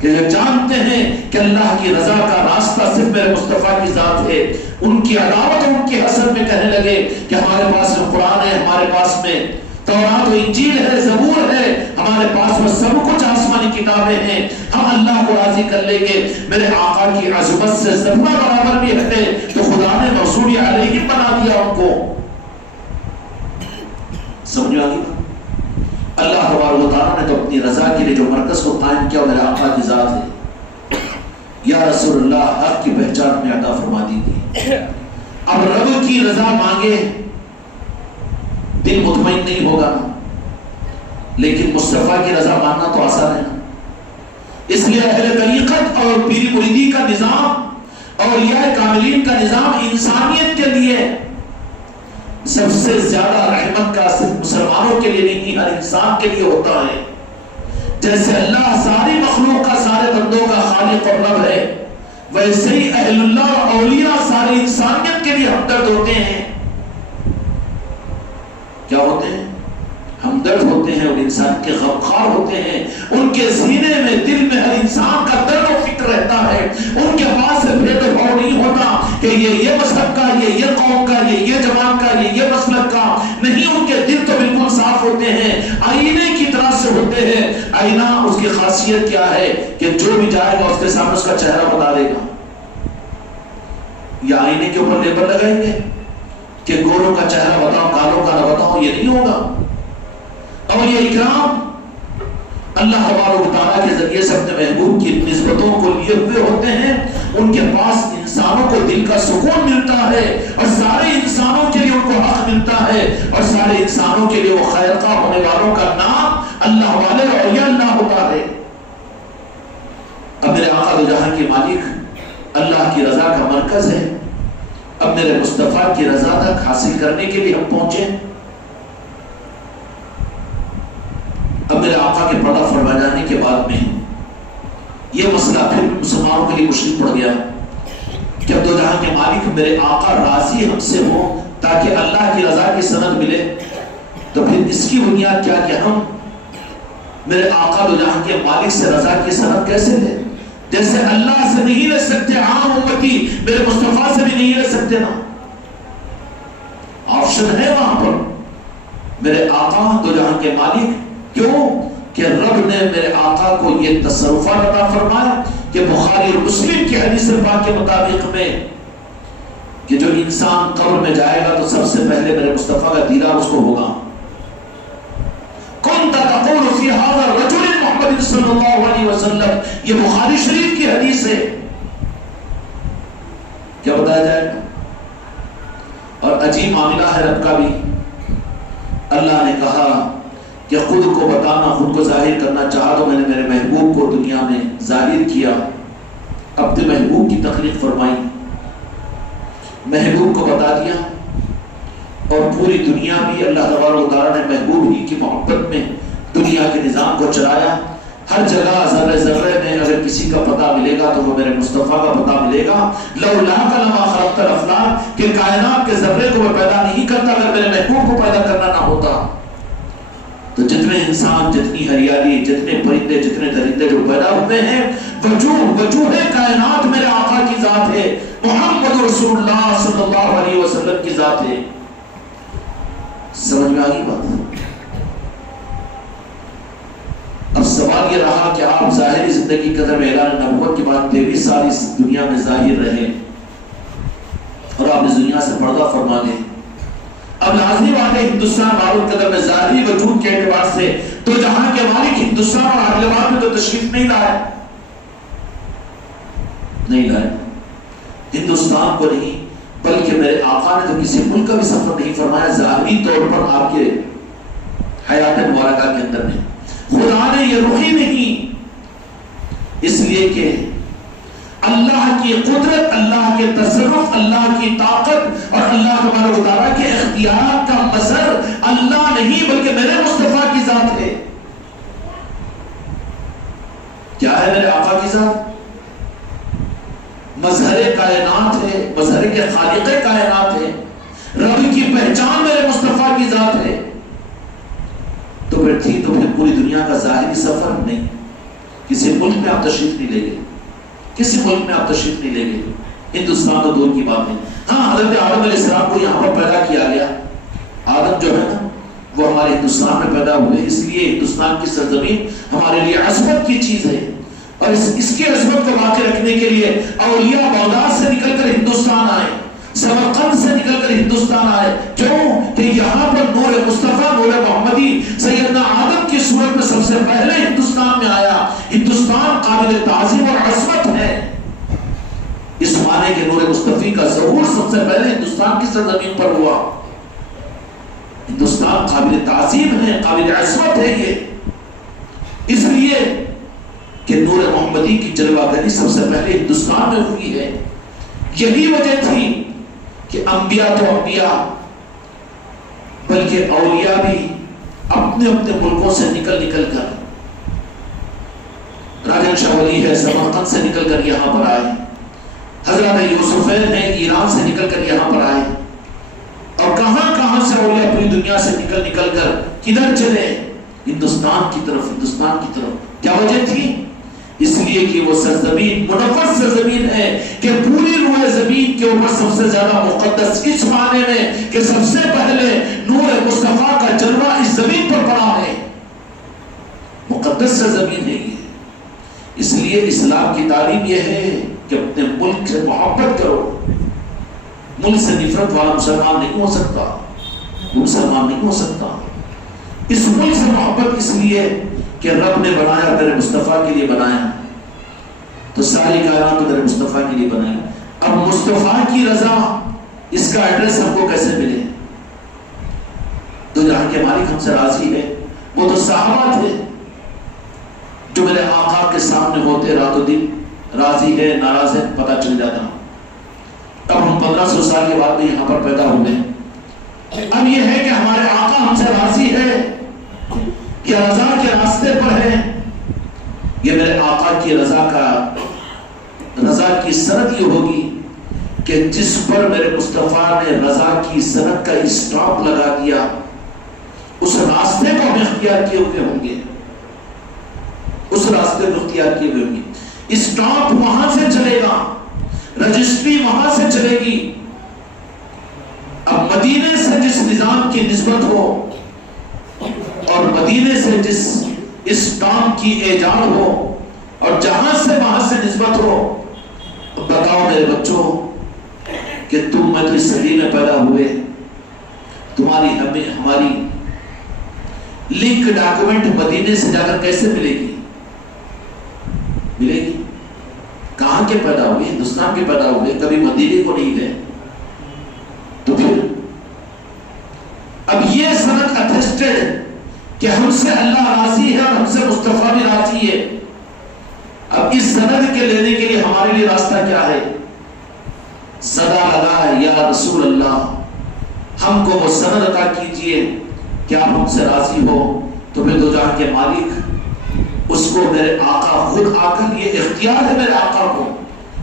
کہ جو جانتے ہیں کہ اللہ کی رضا کا راستہ صرف میرے مصطفیٰ کی ذات ہے، ان کی عداوت اور ان کی حسد میں کہنے لگے کہ ہمارے پاس قرآن ہے، ہمارے پاس میں تورات و انجیل ہے، زبور ہے، ہمارے پاس وہ سب کچھ آسمانی کتابیں ہیں، ہم اللہ کو راضی کر لیں گے، میرے آقا کی عظمت سے ذرہ برابر بھی ہٹے تو خدا نے رسول علیہ بنا دیا ان کو۔ سمجھو آگے اللہ تبارک و تعالیٰ نے تو اپنی رضا کے لیے جو مرکز کو قائم کیا میرے آقا کی ذات ہے، یا رسول اللہ حق کی پہچان میں عطا فرما دیجیے۔ اب رب کی رضا مانگے، دل مطمئن نہیں ہوگا، لیکن مصطفیٰ کی رضا ماننا تو آسان ہے نا۔ اس لیے اہل طریقت اور پیری مریدی کا نظام، اولیاء کاملین کا نظام انسانیت کے لیے سب سے زیادہ رحمت کا صرف مسلمانوں کے لیے نہیں، ہر انسان کے لیے ہوتا ہے۔ جیسے اللہ ساری مخلوق کا، سارے بندوں کا خالق اور رب ہے، ویسے ہی اہل اللہ اور اولیاء ساری انسانیت کے لیے ہمدرد ہوتے ہیں۔ کیا ہوتے ہیں؟ ہمدرد ہوتے ہیں، اور انسان کے غمخوار ہوتے ہیں۔ ان کے سینے میں، دل میں ہر انسان کا درد و فکر رہتا ہے۔ ان کے پاس سے بھید بھاؤ نہیں ہوتا کہ یہ مذہب کا، یہ قوم کا، یہ جماعت کا، یہ مسلک کا نہیں۔ ان کے دل تو بالکل صاف ہوتے ہیں، آئینے کی طرح سے ہوتے ہیں۔ آئینہ اس کی خاصیت کیا ہے کہ جو بھی جائے گا اس کے سامنے اس کا چہرہ بتا دے گا۔ یا آئینے کے اوپر لیبل لگائیں گے کہ گوروں کا چہرہ بتاؤ، کالوں کا نہ بتاؤ، یہ نہیں ہوگا۔ اور یہ اکرام اللہ تبارک و تعالیٰ کے ذریعے سے اپنے محبوب کی نسبتوں کو لیے ہوئے ہوتے ہیں۔ ان کے پاس انسانوں کو دل کا سکون ملتا ہے، اور سارے انسانوں کے لیے ان کو حق ملتا ہے، اور سارے انسانوں کے لیے وہ خیرخواہ ہونے والوں کا نام اللہ والے اور یا اللہ ہوتا ہے۔ اب میرے آقا دو جہاں کے مالک اللہ کی رضا کا مرکز ہے۔ اب میرے مصطفیٰ کی رضا تک حاصل کرنے کے لیے ہم پہنچے۔ اب میرے آقا کے پردہ فرما جانے کے بعد میں یہ مسئلہ پھر مسلمانوں کے لیے مشکل پڑ گیا کہ اب دو جہاں کے مالک میرے آقا راضی ہم سے ہوں تاکہ اللہ کی رضا کی سند ملے، تو پھر اس کی بنیاد کیا کہ ہم میرے آقا دو جہاں کے مالک سے رضا کی سند کیسے لیں؟ جیسے اللہ سے نہیں لے سکتے، عام امتی میرے مصطفیٰ سے بھی نہیں لے سکتے نا۔ آپشن ہے وہاں پر میرے آقا دو جہاں کے مالک۔ کیوں کہ رب نے میرے آقا کو یہ تصرفات عطا فرمایا کہ بخاری اور مسلم کی حدیث پاک کے مطابق میں کہ جو انسان قبر میں جائے گا تو سب سے پہلے میرے مصطفیٰ کا دیدار اس کو ہوگا۔ کون تقول فی ھذا الرجل محمد صلی اللہ علیہ وسلم، یہ بخاری شریف کی حدیث ہے۔ کیا بتایا جائے گا؟ اور عجیب معاملہ ہے رب کا بھی۔ اللہ نے کہا کہ خود کو بتانا، خود کو ظاہر کرنا چاہا تو میں نے میرے محبوب کو دنیا میں ظاہر کیا، اپنے محبوب کی تخلیق فرمائی، محبوب کو بتا دیا، اور پوری دنیا بھی اللہ تبارک و تعالیٰ نے محبوب ہی کی محبت میں دنیا کے نظام کو چلایا۔ ہر جگہ ذرے ذرے میں اگر کسی کا پتہ ملے گا تو وہ میرے مصطفیٰ کا پتہ ملے گا۔ لولاک لما خلقت الافلاک، کہ کائنات کے ذرے کو میں پیدا نہیں کرتا اگر میرے محبوب کو پیدا کرنا نہ ہوتا۔ تو جتنے انسان، جتنی ہریالی، جتنے پرندے، جتنے درندے جو پیدا ہوئے ہیں، وجوہ کائنات میرے آقا کی ذات ہے، محمد رسول اللہ صلی اللہ علیہ وسلم کی ذات ہے۔ سمجھ میں آگئی بات؟ اب سوال یہ رہا کہ آپ ظاہری زندگی قدر میں اعلان نبوت کے بعد 23 سال اس دنیا میں ظاہر رہے اور آپ اس دنیا سے پردہ فرما گئے۔ اب لازمی بات ہے ہندوستان والوں قدر میں ظاہری وجود کے اعتبار سے تو جہاں کے مالک ہندوستان اور حیدرآباد میں تو تشریف نہیں لائے، ہندوستان کو نہیں بلکہ میرے آقا نے تو کسی ملک کا بھی سفر نہیں فرمایا ظاہری طور پر آپ کے حیات مبارکہ کے اندر میں۔ خدا نے یہ رخی نہیں، اس لیے کہ اللہ کی قدرت، اللہ کے تصرف، اللہ کی طاقت اور اللہ تبارک و تعالیٰ کے اختیارات کا مظہر اللہ نہیں بلکہ میرے مصطفیٰ کی ذات ہے۔ کیا ہے میرے آقا کی ذات؟ مظہر کائنات ہے، مظہر کے خالق کائنات ہے، رب کی پہچان میرے مصطفیٰ کی ذات ہے۔ تو پھر پوری دنیا کا ظاہری سفر نہیں، کسی ملک میں آپ تشریف نہیں لے گئے، کسی ملک میں آپ تشریف نہیں لے گئے، ہندوستان تو دور کی بات ہے۔ ہاں حضرت آدم علیہ السلام کو یہاں پر پیدا کیا گیا، آدم جو ہے نا وہ ہمارے ہندوستان میں پیدا ہوئے، اس لیے ہندوستان کی سرزمین ہمارے لیے عظمت کی چیز ہے، اور اس کی عظمت کو باقی رکھنے کے لیے اولیاء بغداد سے نکل کر ہندوستان آئے، سمرقند سے نکل کر ہندوستان آئے۔ کیوں کہ یہاں پر نور مصطفیٰ، نور محمدی سیدنا آدم کی صورت میں سب سے پہلے ہندوستان میں آیا۔ ہندوستان قابل تعظیم اور عظمت ہے، فرمانے کہ نور مصطفی کا ظہور سب سے پہلے ہندوستان کی سرزمین پر ہوا. ہندوستان قابل تعظیم ہے، قابل عظمت ہے یہ، اس لیے کہ نور محمدی کی جلوہ گری سب سے پہلے ہندوستان میں ہوئی ہے. یہی وجہ تھی کہ انبیاء تو انبیاء بلکہ اولیاء بھی اپنے اپنے ملکوں سے نکل کر، راجن شاہ ولی ہے سمرقند سے نکل کر یہاں پر آئے، حضرت یوسفین ہے ایران سے نکل کر یہاں پر آئے، اور کہاں کہاں سے اولیاء پوری دنیا سے نکل کر کدھر چلے؟ ہندوستان کی طرف. کیا وجہ تھی؟ اس لیے کہ وہ سرزمین منور سرزمین ہے کہ پوری روئے زمین کے اوپر سب سے زیادہ مقدس اس معنی میں کہ سب سے پہلے نور مصطفیٰ کا جلوہ اس زمین پر پڑا ہے. مقدس سرزمین ہے یہ. اس لیے اسلام کی تعلیم یہ ہے کہ اپنے ملک سے محبت کرو. ملک سے نفرت والا مسلمان نہیں ہو سکتا، مسلمان نہیں ہو سکتا. اس ملک سے محبت اس لیے کہ رب نے بنایا میرے مصطفیٰ کے لیے بنایا، تو ساری کائنات میرے مصطفیٰ کے لیے بنائی. اب مصطفیٰ کی رضا، اس کا ایڈریس ہم کو کیسے ملے؟ تو جہاں کے مالک ہم سے راضی ہے، وہ تو صحابہ تھے جو میرے آقا کے سامنے ہوتے رات و دن، راضی ہے ناراض ہے پتہ چل جاتا. اب ہم 1500 سال کے بعد میں یہاں پر پیدا ہوئے. اب یہ ہے کہ ہمارے آقا ہم سے راضی ہے یا رضا کے راستے پر ہے. یہ میرے آقا کی رضا کی سند یہ ہوگی کہ جس پر میرے مصطفیٰ نے رضا کی سند کا اسٹاپ لگا دیا، اس راستے کو ہم اختیار کیے ہوئے ہوں گے. اس راستے کو اختیار کیے ہوئے ہوں گے. اسٹاپ وہاں سے چلے گا، رجسٹری وہاں سے چلے گی. اب مدینے سے جس نظام کی نسبت ہو اور مدینے سے جس اسٹامپ کی ایجاد ہو اور جہاں سے وہاں سے نسبت ہو، بتاؤ میرے بچوں کہ تم مدنی صدی میں پیدا ہوئے، تمہاری ہماری لنک ڈاکومنٹ مدینے سے جا کر کیسے ملے گی؟ کہاں کے پیدا ہوئے؟ ہندوستان کے پیدا ہوئے، کبھی مدینے کو نہیں گئے. تو پھر اب یہ سند اٹیسٹڈ کہ ہم سے اللہ راضی ہے اور ہم سے مصطفیٰ بھی راضی ہے. اب اس سند کے لینے کے لیے ہمارے لیے راستہ کیا ہے؟ صدا لگا یا رسول اللہ، ہم کو وہ سند عطا کیجئے کہ آپ ہم سے راضی ہو. تو پھر دو جہاں کے مالک اس کو میرے آقا خود آ کر، یہ اختیار ہے میرے آقا کو،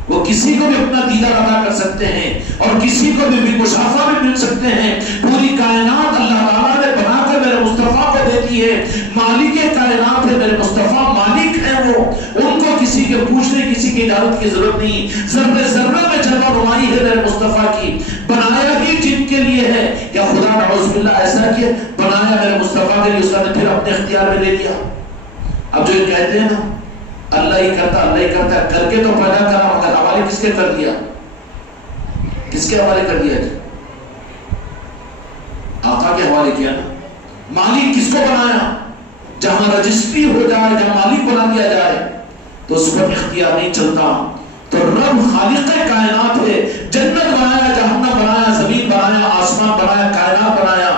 وہ کسی کو بھی اپنا دیدار ادا کر سکتے ہیں اور کسی کو بھی مشافہ بھی مل سکتے ہیں. پوری کائنات اللہ تعالیٰ نے بنا کر میرے مصطفیٰ کو دیتی ہے. مالک کائنات ہے میرے مصطفیٰ، مالک ہیں وہ، ان کو کسی کے پوچھنے کسی کی اجازت کی ضرورت نہیں. ذرے ذرے میں جلوہ نمائی ہے میرے مصطفیٰ کی. بنایا ہی جن کے لیے ہے، کیا خدا نعوذ باللہ ایسا کہ بنایا میرے مصطفیٰ کے لیے، اس نے پھر اپنے اختیار میں لے لیا. اب جو یہ کہتے ہیں نا اللہ ہی کرتا کر کے تو پیدا کرا، مگر حوالے کس کے کر دیا؟ کس کے حوالے کر دیا؟ آقا کے حوالے کیا نا. مالک کس کو بنایا؟ جہاں رجسٹری ہو جائے، جہاں مالک بنا دیا جائے تو اس پر اختیار نہیں چلتا. تو رب خالق کائنات ہے. جنت بنایا، جہنم بنایا، زمین بنایا، آسمان بنایا، کائنات بنایا.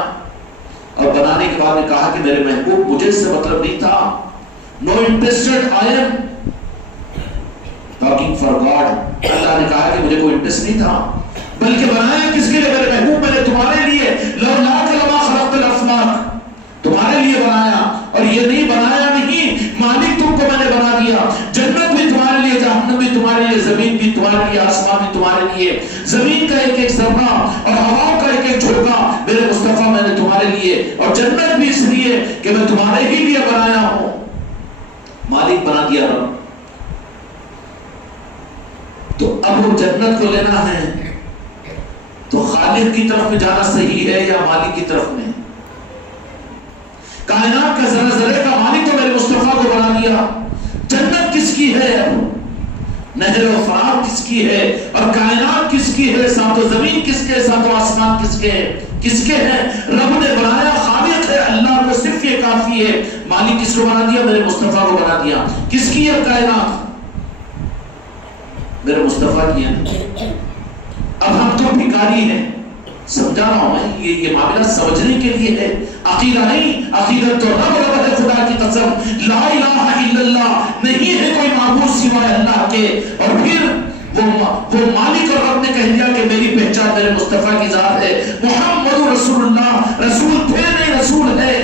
اور بنانے کے بعد نے کہا کہ میرے محبوب مجھے اس سے مطلب نہیں تھا. No interested I am talking for God. اللہ نے کہا کہ مجھے کوئی انٹرسٹ نہیں تھا، بلکہ بنایا کس کے لیے؟ میرے محبوب میں نے تمہارے لیے، لولاک لما خلقت الافلاک، تمہارے لیے بنایا. اور یہ نہیں بنایا نہیں، مالک تم کو میں نے بنا دیا. جنت بھی تمہارے لیے، جہنم بھی تمہارے لیے، زمین بھی تمہارے لیے، آسمان بھی تمہارے لیے. زمین کا ایک ایک ذرہ اور ہوا کا ایک ایک جھونکا میرے مصطفیٰ میں نے تمہارے لیے. اور جنت بھی اس لیے کہ میں تمہارے ہی لیے بنایا ہوں. مالک بنا دیا رب. تو اب وہ جنت کو لینا ہے تو خالق کی طرف میں جانا صحیح ہے یا مالک کی طرف میں؟ کائنات کا ذرہ ذرے کا مالک تو میرے مصطفیٰ کو بنا دیا. جنت کس کی ہے؟ نہر و فرات کس کی ہے؟ اور کائنات کس کی ہے؟ ساتوں زمین کس کے؟ ساتوں آسمان کس کے؟ کس کے ہیں؟ رب نے بنایا، خالق ہے اللہ کو صرف یہ کافی ہے. مالک کس کو بنا دیا؟ میرے مصطفیٰ کو بنا دیا. کس کی ہے کائنات؟ میرے مصطفیٰ کی ہے. اب ہم تو بھکاری ہیں. سمجھا رہا ہوں میں، یہ معاملہ سمجھنے کے لیے ہے، عقیدہ نہیں. عقیدت تو رب ہے، خدا کی قسم لا الہ الا اللہ، نہیں ہے کوئی معبود سوائے اللہ کے. اور پھر وہ مالک اور رب نے کہہ دیا کہ میری پہچان میرے مصطفیٰ کی ذات ہے. محمد رسول اللہ، رسول تھے نہیں رسول ہے،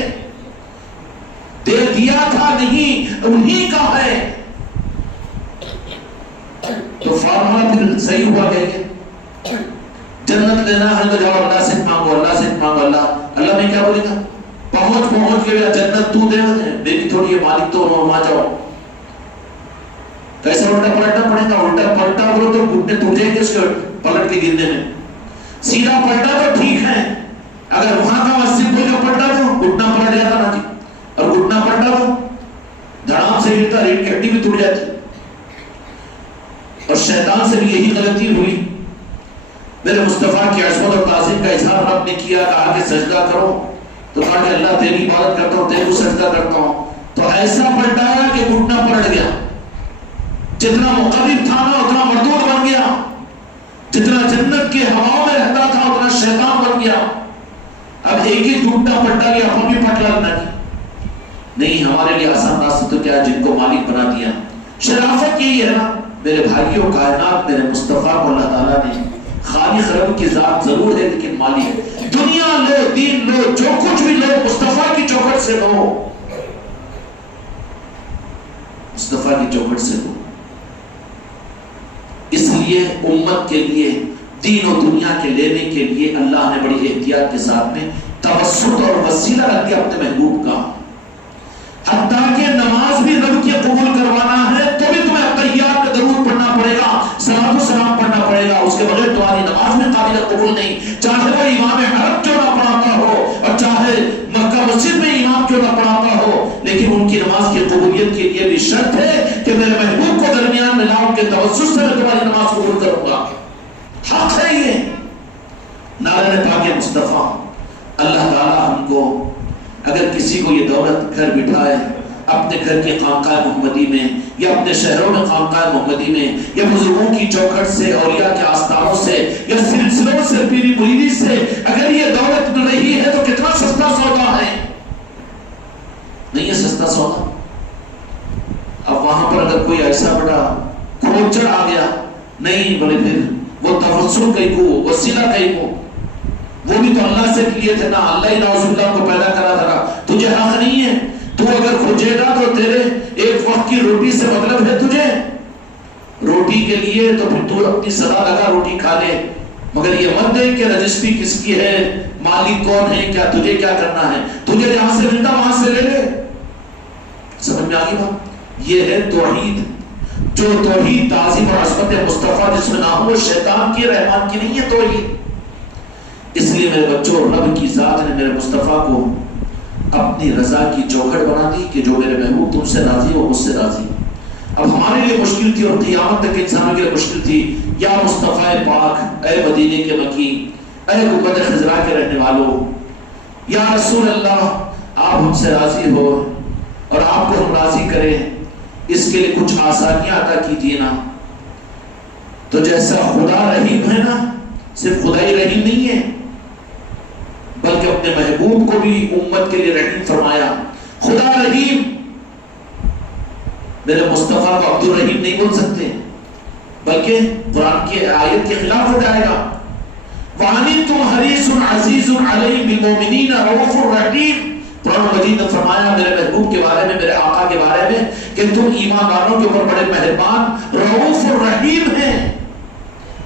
دے دیا تھا نہیں انہی کا ہے. تو فارمولہ پھر صحیح ہوا کہ جنت لینا ہے تو جاؤ اللہ سے مانگو، اللہ سے مانگو. اللہ میں کیا بولے گا؟ پہنچ کے جنت تو دے، میری تھوڑی ہے مالک تو وہاں جاؤ. کیسا الٹا پلٹنا پڑے گا؟ الٹا پلٹا بولو تو گھٹنے ٹوٹ جائیں گے اس کے پلٹ کے گرنے میں. سیدھا پلٹا تو ٹھیک ہے، اگر وہاں کا 80 بول کا پلٹا تو گھٹنا پلٹ جاتا نا جی، اور گھٹنا پلٹا تو دھڑام سے گرتا، ریڑھ کی ہڈی بھی ٹوٹ جاتی. اور شیطان سے بھی یہی غلطی ہوئی. میرے مصطفیٰ کی عظمت اور تعظیم کا اظہار رب نے کیا، کہا کہ سجدہ کرو، تو کہا کہ اللہ تیری عبادت کرتا ہوں، تیرے کو سجدہ کرتا ہوں. تو ایسا پلٹایا کہ گھٹنا پلٹ گیا. جتنا مقرب تھا نا اتنا مردود بن گیا، جتنا جنت کے ہواؤں میں رہتا تھا اتنا شیطان بن گیا. اب ایک ہی گھٹنا پلٹا گیا، ہم بھی پلٹ لگنا نہیں. ہمارے لیے آسان راستہ تو کیا ہے؟ جن کو مالک بنا دیا. شرافت یہی ہے نا میرے بھائیوں، کائنات میرے مصطفیٰ کو اللہ تعالیٰ نے خالق رب کی ذات ضرور ہے لیکن مالی ہے. دنیا لو، دین لو، جو کچھ بھی لو، مصطفیٰ کی چوکھٹ سے لو، مصطفیٰ کی چوکھٹ سے لو. اس لیے امت کے لیے، دین و دنیا کے لینے کے لیے اللہ نے بڑی احتیاط کے ساتھ میں توسط اور وسیلہ رکھ کے اپنے محبوب کا. حتیٰ کہ نماز بھی رب کی قبول کروانا ہے تو بھی تمہیں تحیات میں درود پڑھنا پڑے گا، صلاۃ و سلام پڑھنا پڑے گا. اس کے بغیر تمہاری نماز میں قابل قبول نہیں. چاہے وہ امام حرم کیوں نہ پڑھاتا ہو اور چاہے مکہ مسجد میں امام کیوں نہ پڑھاتا ہو، لیکن ان کی نماز کی قبولیت کے لیے بھی شرط ہے کہ میرے محبوب کو درمیان میں لاؤ، کے توسط سے میں تمہاری نماز قبول کروں گا. حق ہے یہ. نعرہ پاک مصطفیٰ. اللہ تعالیٰ ہم کو، اگر کسی کو یہ دولت گھر بٹھائے اپنے گھر کی خانقاہ محمدی میں یا اپنے شہروں میں خانقاہ محمدی میں یا بزرگوں کی چوکھٹ سے، اولیاء کے آستانوں سے یا سلسلوں سے، پیری مریدی سے اگر یہ دولت مل رہی ہے تو کتنا سستا سودا ہے. نہیں ہے سستا سودا. اب وہاں پر اگر کوئی ایسا بڑا کھوچر آ گیا، نہیں بولے پھر وہ توسل کہیں کو، وسیلہ کہیں کو، وہ بھی تو اللہ سے کیے تھے نا. اللہ ہی نعوذ باللہ کو پیدا کرا تھا. تجھے حق نہیں ہے. تو اگر کھوجے گا تو تیرے ایک وقت کی روٹی سے مطلب ہے تجھے، روٹی کے لیے تو پھر تو اپنی صدا لگا روٹی کھا لے، مگر یہ مت دیکھ کہ رجسٹری کس کی ہے، مالک کون ہے، کیا تجھے کیا کرنا ہے. تجھے جہاں سے ملتا وہاں سے لے لے. سمجھ میں آگی بات؟ یہ ہے توحید. جو توحید تعظیم اور عظمت مصطفیٰ جس میں نہ ہو، شیطان کی، رحمان کی نہیں ہے توحید. اس لیے میرے بچوں، رب کی ذات نے میرے مصطفیٰ کو اپنی رضا کی چوکھٹ بنا دی کہ جو میرے محبوب تم سے راضی ہو، مجھ سے راضی. اب ہمارے لیے مشکل تھی اور قیامت تک انسانوں کے لیے مشکل تھی. یا مصطفیٰ پاک، اے مدینے کے مکی، اے گنبد خضرا کے رہنے والوں، یا رسول اللہ آپ ہم سے راضی ہو اور آپ کو ہم راضی کریں، اس کے لیے کچھ آسانیاں عطا کیجیے نا. تو جیسا خدا رحیم ہے نا، صرف خدا ہی رحیم نہیں ہے بلکہ اپنے محبوب کو بھی امت کے لیے رحیم فرمایا. خدا رحیم، میرے مصطفیٰ کو عبد الرحیم نہیں بول سکتے بلکہ قرآن کی آیت کے خلاف ہو جائے گا. وَأَنِتُمْ حَرِيصٌ عَزِيزٌ عَلَيْهِ بِالْمُؤْمِنِينَ رَءُوفٌ رَحِيمٌ. قرآن مجید نے فرمایا میرے محبوب کے بارے میں، میرے آقا کے بارے میں کہ تم ایمانداروں کے اوپر بڑے مہربان، رؤوف الرحیم ہیں.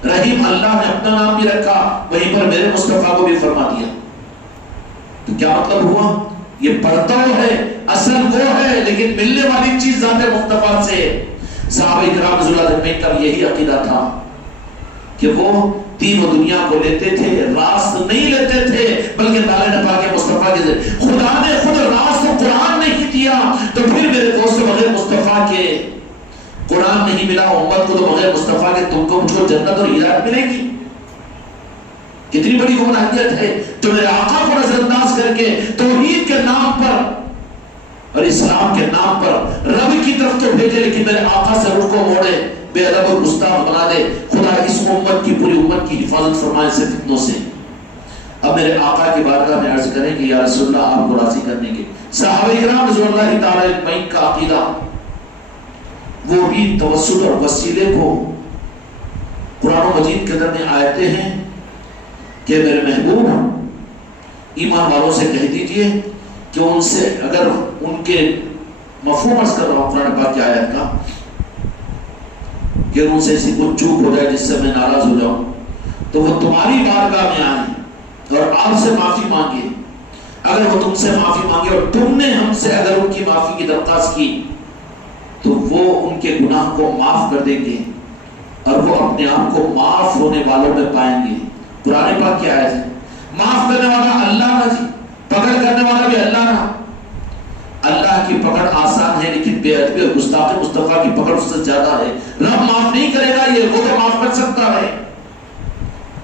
رحیم اللہ نے اپنا نام بھی رکھا، وہیں پر میرے مصطفیٰ کو بھی فرما دیا. تو کیا مطلب ہوا؟ یہ پرتو ہے، اصل وہ ہے، لیکن ملنے والی چیز ذات مصطفیٰ سے. صحابہ کرام رضی اللہ عنہم کا یہ عقیدہ تھا کہ وہ دین و دنیا کو لیتے تھے، راست نہیں لیتے تھے بلکہ تعالیٰ نے پاک مصطفیٰ کے ذریعے. خدا نے خود راست و قرآن نہیں دیا تو پھر میرے دوست بغیر مصطفیٰ کے قرآن نہیں ملا امت کو، تو بغیر مصطفیٰ کے تم کو مجھ کو جنت اور ہدایت ملے گی. کتنی بڑی گمراہیت ہے جو میرے آقا کو نظر انداز کر کے توحید کے نام پر اور اسلام کے نام پر رب کی طرف تو بھیجے لیکن میرے آقا سے رخ کو موڑے. بے ادب اور گستاخ بنا دے، خدا اس امت کی پوری امت کی حفاظت فرمائے سے فتنوں سے۔ اب میرے آقا کی بارگاہ میں عرض کریں کہ یا رسول اللہ آپ کو راضی کرنے کے صحابہ کرام رضوان اللہ تعالی اجمعین کا عقیدہ وہ بھی توسل اور وسیلے کو قرآن و مجید کے اندر میں آیتیں ہیں کہ میرے محبوب ایمان والوں سے کہہ دیجئے کہ ان سے اگر ان کے مفہوم عرض کر رہا ہوں قرآن پاک کی آیت کا کہ ان سے ایسی کچھ چوک ہو جائے جس سے میں ناراض ہو جاؤں تو وہ تمہاری بارگاہ میں آئیں اور آپ سے معافی مانگے۔ اگر وہ تم سے معافی مانگے اور تم نے ہم سے اگر ان کی معافی کی درخواست کی تو وہ ان کے گناہ کو معاف کر دیں گے اور وہ اپنے آپ کو معاف ہونے والوں میں پائیں گے۔ قرآن پاک کی آیت ہے، معاف کرنے والا اللہ نہ جی، پکڑ کرنے والا بھی اللہ نہ۔ اللہ کی پکڑ آسان ہے لیکن بے ادبی اور گستاخی مصطفیٰ کی پکڑ اس سے زیادہ ہے۔ رب معاف نہیں کرے گا، یہ وہ معاف کر سکتا ہے۔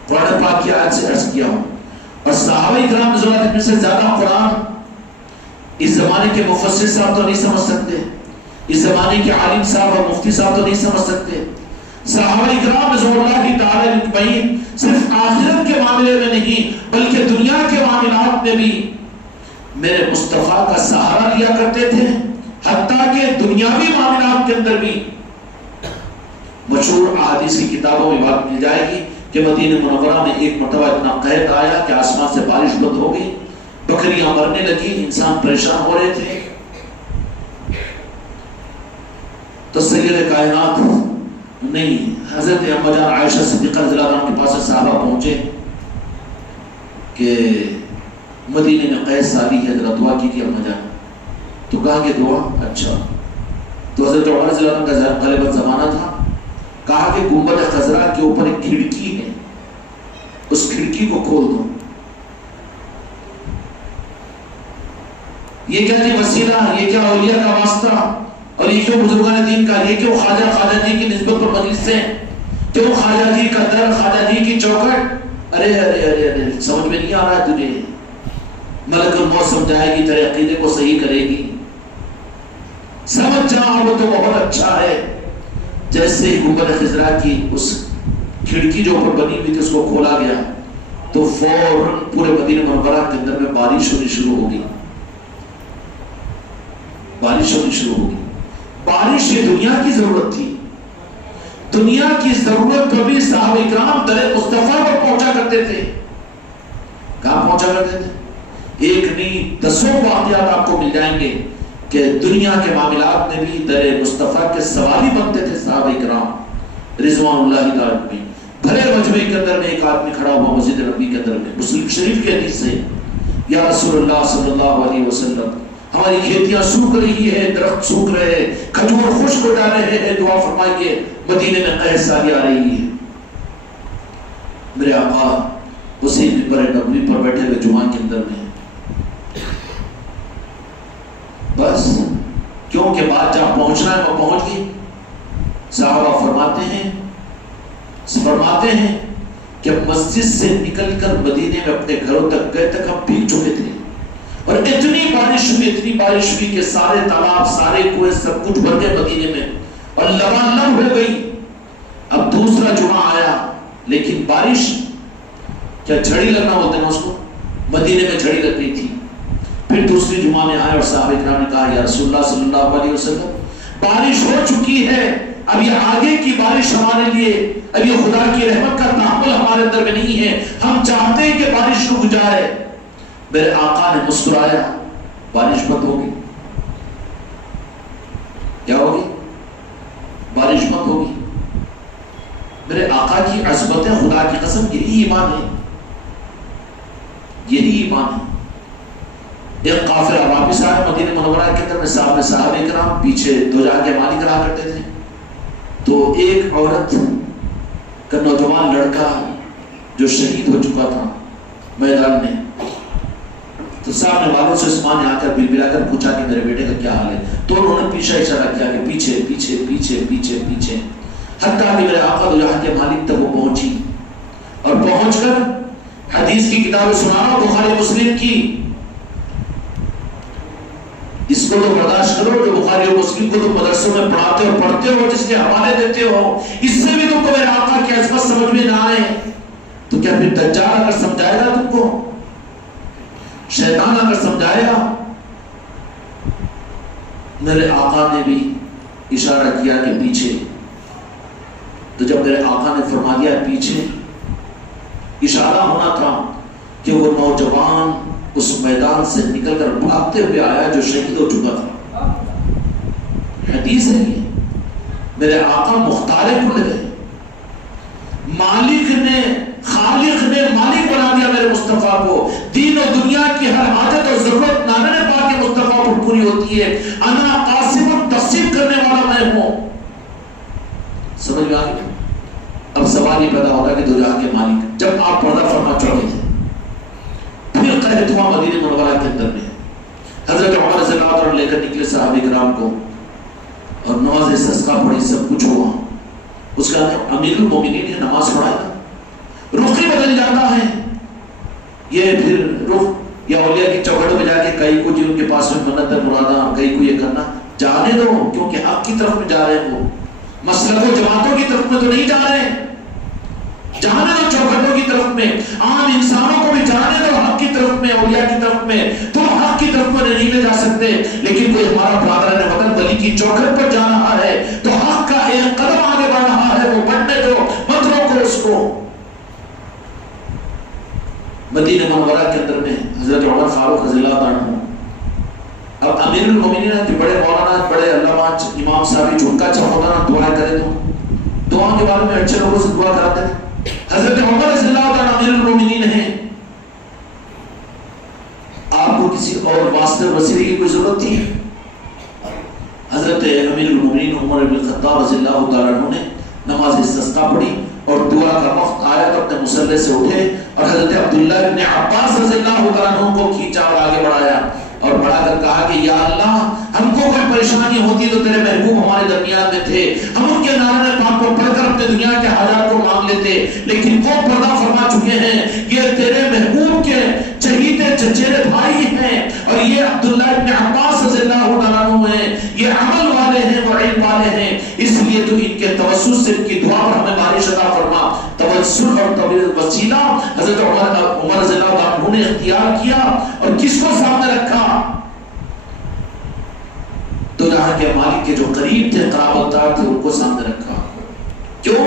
قرآن پاک کی آیت سے عرض کیا ہوں، اور صحابہ کرام رضی اللہ عنہم سے زیادہ قرآن اس زمانے کے مفسر صاحب تو نہیں سمجھ سکتے، اس زمانے کے عالم صاحب اور مفتی صاحب تو نہیں سمجھ سکتے۔ صحابہ کرام رضی اللہ تعالی اجمعین صرف آخرت کے معاملے میں نہیں بلکہ دنیا کے معاملات میں بھی میرے مصطفیٰ کا سہارا لیا کرتے تھے، حتیٰ کہ دنیاوی معاملات کے اندر بھی۔ مشہور احادیث کی کتابوں میں بات مل جائے گی کہ مدینہ منورہ میں ایک مرتبہ اتنا قحط آیا کہ آسمان سے بارش بند ہو گئی، بکریاں مرنے لگی، انسان پریشان ہو رہے تھے۔ تو سید کائنات نہیں، حضرت اما جان عائشہ صدیقہ رضی اللہ عنہا کے پاس صحابہ پہنچے کہ مدینے میں قحط سالی ہے، ذرا دعا کیجیے اما جان۔ تو کہا کہ دعا، اچھا۔ تو حضرت عمر رضی اللہ عنہ کا غالباً زمانہ تھا، کہا کہ گنبد خضرا کے اوپر ایک کھڑکی ہے، اس کھڑکی کو کھول دو۔ یہ کیا جی وسیلہ، یہ کیا اولیاء کا واسطہ، اور یہ کیوں بزرگان دین کا، یہ کیوں خواجہ جی کی نسبت پر مجلس سے، کیوں خواجہ جی کا در، خواجہ جی کی چوکھٹ؟ ارے ارے ارے ارے سمجھ میں نہیں آ رہا ہے تجھے؟ ملک الموت سمجھائے گی، تیرے عقیدے کو صحیح کرے گی، سمجھ جا وہ تو بہت اچھا ہے۔ جیسے ہی گنبد خضرا کی اس کھڑکی جو اوپر بنی ہوئی تھی اس کو کھولا گیا تو فوراً پورے مدینہ منورہ کے اندر میں بارش ہونی شروع ہو گئی، بارش ہونی شروع ہو گئی۔ بارش یہ دنیا کی ضرورت تھی، دنیا کی ضرورت پر بھی صحابہ کرام در مصطفیٰ پر پہنچا کرتے تھے۔ کہاں پہنچا کرتے تھے؟ ایک نہیں دسوں واقعات آپ کو مل جائیں گے کہ دنیا کے معاملات میں بھی در مصطفیٰ کے سوالی بنتے تھے صحابہ کرام رضوان اللہ تعالی۔ بھرے مجمع کے اندر میں ایک آدمی کھڑا ہوا مسجد نبوی کے اندر میں، مسلم شریف کی حدیث سے، یا رسول اللہ صلی اللہ علیہ وسلم ہماری کھیتیاں سوکھ رہی ہے، درخت سوکھ رہے ہیں، کھجور خشک ہو جا رہے ہیں، دعا فرمائیے، مدینے میں قحط سالی آ رہی ہے۔ میرے آقا اسی منبر نبوی پر بیٹھے ہوئے جمعہ کے اندر میں، بس کیونکہ بات جہاں پہنچنا ہے وہ پہنچ گئی۔ صحابہ فرماتے ہیں کہ مسجد سے نکل کر مدینے میں اپنے گھروں تک گئے تک ہم بھیگ چکے تھے، اور اتنی بارش ہوئی کہ سارے تالاب، سارے کنویں سب کچھ بھر گئے مدینے میں، اور لبالب ہو گئی۔ اب دوسرا جمعہ آیا لیکن بارش کیا جھڑی لگنا بولتے ہیں اس کو، مدینے میں جھڑی لگ گئی تھی۔ پھر دوسری جمعہ میں آئے اور صحابہ کرام نے کہا یا رسول اللہ صلی اللہ علیہ وسلم بارش ہو چکی ہے، اب یہ آگے کی بارش ہمارے لیے، اب یہ خدا کی رحمت کا تحمل ہمارے اندر میں نہیں ہے، ہم چاہتے ہیں کہ بارش رک جائے۔ میرے آقا نے مسکرایا، بارش بند ہوگی۔ کیا ہوگی؟ بارش بند ہوگی۔ میرے آقا کی عظمت ہے، خدا کی قسم یہی ایمان ہے، یہی ایمان ہے۔ ایک قافلہ واپس آئے مدینہ منورہ کے اندر میں، صحابہ کرام پیچھے دو جہاں کے مالک رہا کرتے تھے، تو ایک عورت کا نوجوان لڑکا جو شہید ہو چکا تھا میدان میں، تو صاحب نے والوں سے اس ماں نے آ کر بلبلا کر پوچھا کہ میرے بیٹے کا کیا حال ہے، تو انہوں نے پیچھے اشارہ کیا کہ پیچھے پیچھے پیچھے پیچھے پیچھے، حتیٰ کہ میرے آقا دو جہاں کے مالک تک وہ پہنچی، اور پہنچ کر حدیث کی کتابیں سنانا، بخاری مسلم کی، اس کو تو برداشت کرو جو بخاری اور مسلم کو تم مدرسوں میں پڑھاتے اور پڑھتے ہو، جس کے حوالے دیتے ہو، اس سے بھی تم کو میرے آقا کی عظمت سمجھ میں نہ آئے تو کیا پھر دجال اگر سمجھائے گا تم کو، شیطان اگر سمجھائے گا؟ میرے آقا نے بھی اشارہ کیا کہ پیچھے، تو جب میرے آقا نے فرما دیا پیچھے، اشارہ ہونا تھا کہ وہ نوجوان اس میدان سے نکل کر بھاگتے ہوئے آیا جو شہید ہو چکا تھا۔ حدیث ہے یہ، میرے آقا مختار کل گئے، مالک نے، خالق نے مالک بنا دیا میرے مصطفیٰ کو، دین و دنیا کی ہر حاجت اور ضرورت نانے پاک کے مصطفیٰ پر پوری ہوتی ہے۔ انا قاسم، تقسیم کرنے والا میں ہوں۔ سمجھ میں آ گئی؟ اب سوال یہ پیدا ہوتا ہے کہ دو جہاں کے مالک، جب آپ پردہ فرما چڑھے تھے، پھر قحط ہوا مدینہ منورہ کے اندر میں، حضرت عمر رضی اللہ عنہ لے کر نکلے صحابہ کرام کو اور نماز استسقا پڑھی، سب کچھ ہوا۔ اس کا امیر المومنین نے نماز پڑھایا، رخ ہی بدل جاتا ہے۔ یہ پھر رخ یا اولیاء کی چوکھٹوں میں جا کے کئی کو جن کے پاس میں منت مرادہ، کئی کو یہ کرنا، جانے دو، کیونکہ حق کی طرف میں جا رہے ہیں، وہ مسلک و جماعتوں کی طرف میں تو نہیں جا رہے، جانے دو چوکھٹوں کی طرف میں، عام انسانوں کو بھی جانے دو حق کی طرف میں، اولیاء کی طرف میں۔ تم حق کی طرف میں نہیں لے جا سکتے، لیکن کوئی ہمارا برادران وطن ولی کی چوکھٹ پر جا رہا ہے تو حق کا ایک قدم آگے بڑھ رہا ہے، وہ بڑھنے دو، مت روکو اس کو۔ مدینہ منورہ کے اندر میں حضرت عمر فاروق رضی اللہ عنہ، اب امیر المومنین کے بڑے مولانا، بڑے علامہ، امام صاحب، جو ان کا اچھا مولانا دعائیں کرے تو دعا کے بارے میں اچھے لوگوں سے دعا کراتے تھے۔ حضرت عمر رضی اللہ عنہ امیر المومنین ہیں، آپ کو کسی اور واسطے وسیلے کی کوئی ضرورت تھی؟ حضرت امیر المومنین عمر بن الخطاب رضی اللہ عنہ نے نماز استسقا پڑھی اور دعا کا وقت آیا تو اپنے مصلی سے اٹھے اور حضرت عبداللہ ابن عباس رضی اللہ عنہ کو کھینچا اور آگے بڑھایا اور بڑھا کر کہا کہ یا اللہ، ہم کو کوئی پریشانی ہوتی تو تیرے محبوب ہمارے درمیان میں تھے، ہم ان کے نام پاک کو پڑھ کر اپنے دنیا کے حاجات کو مانگ لیتے، لیکن وہ پردہ فرما چکے ہیں، یہ تیرے محبوب کے چہیتے چچیرے بھائی ہیں اور یہ عبداللہ ابن عباس رضی اللہ عنہ ہیں، یہ عمل والے ہیں، وہ علم والے ہیں، اس لیے تو ان کے توسل سے ان کی دعا پر ہمیں بارش عطا فرما۔ توسل اور وسیلہ حضرت عمر رضی اللہ عنہ نے اختیار کیا اور کس کو سامنے رکھا؟ تو جہاں کے مالک کے جو قریب تھے، قرابت دار تھے، ان کو سامنے رکھا۔ کیوں؟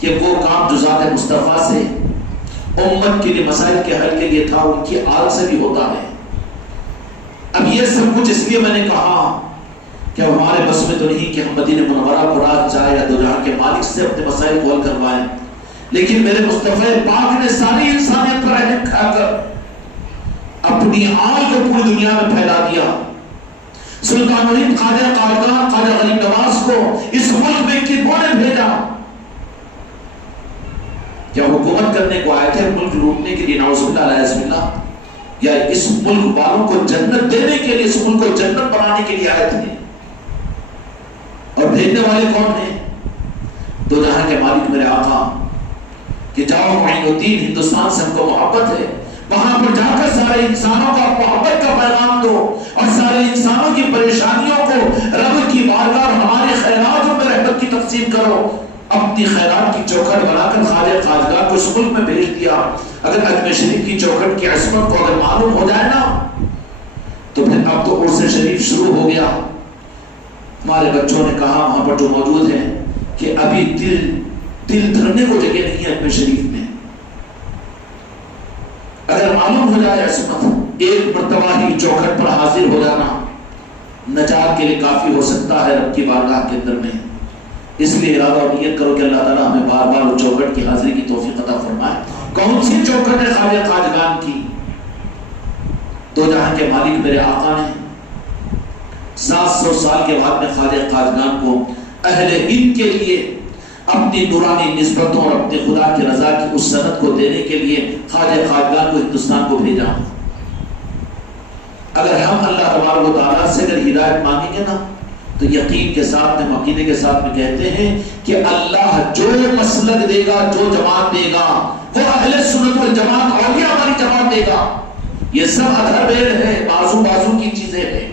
کہ وہ کام جو ذات مصطفیٰ سے امت کے لیے مسائل کے حل کے لیے تھا، ان کی آل سے بھی ہوتا ہے۔ اب یہ سب کچھ اس لیے میں نے کہا کہ ہمارے بس میں تو نہیں کہ ہم مدینہ منورہ کو رات جائے یا دو جہاں کے مالک سے اپنے مسائل کو حل کروائیں، لیکن میرے مصطفیٰ پاک نے ساری انسانیت پر رحم کھا کر اپنی آل کو پوری دنیا میں پھیلا دیا۔ سلطان وحید خواجہ قادقان، خواجہ غریب نواز کو اس ملک میں کنہوں نے بھیجا؟ کیا حکومت کرنے کو آئے تھے، ملک لوٹنے کے لیے؟ نعوذ باللہ علیہ باللہ، یا اس ملک والوں کو جنت دینے کے لیے، اس ملک کو جنت بنانے کے لیے آئے تھے؟ اور بھیجنے والے کون ہیں؟ دو جہاں کے مالک میرے آقا کہ جاؤ معین الدین، ہندوستان سے ہم کو محبت ہے، وہاں پر جا کر سارے انسانوں کا محبت کا پیغام دو اور سارے انسانوں کی پریشانیوں کو رب کی بارگاہ ہمارے خیراتوں میں رحمت کی تقسیم کرو۔ اپنی خیرات کی چوکھٹ بنا کر خواجہ خواجگاہ کو اس ملک میں بھیج دیا۔ اگر اجمیر شریف کی چوکھٹ کی عظمت کو اگر معلوم ہو جائے نا تو پھر اب تو عرس شریف شروع ہو گیا۔ ہمارے بچوں نے کہا وہاں پر جو موجود ہیں کہ ابھی دل دھرنے کو جگہ نہیں ہے اجمیر شریف میں۔ اگر معلوم ہو جائے عصمت، ایک مرتبہ ہی چوکھٹ پر حاضر ہو جانا نجات کے لیے کافی ہو سکتا ہے رب کی بارگاہ کے اندر میں۔ اس لیے ارادہ اور نیت کرو کہ اللہ تعالیٰ ہمیں بار بار وہ چوکھٹ کی حاضری کی توفیق عطا فرمائے۔ کون سی چوکھٹ ہے؟ خواجہ خواجگان کی۔ دو جہاں کے مالک میرے آقا نے 700 سال کے بعد میں خواجہ خواجگان کو اہل ہند کے لیے اپنی نورانی نسبتوں اور اپنے خدا کی رضا کی اس سند کو دینے کے لیے خواجہ خواجگان کو ہندوستان کو بھیجا۔ اگر ہم اللہ تبارک و تعالیٰ سے اگر ہدایت مانگیں گے نا تو یقین کے ساتھ میں، عقیدے کے ساتھ میں کہتے ہیں کہ اللہ جو مسلک دے گا، جو جماعت دے گا، وہ اہل سنت والجماعت اولیاء ہماری جماعت دے گا۔ یہ سب ادھر بیر ہے، بازو بازو کی چیزیں ہیں۔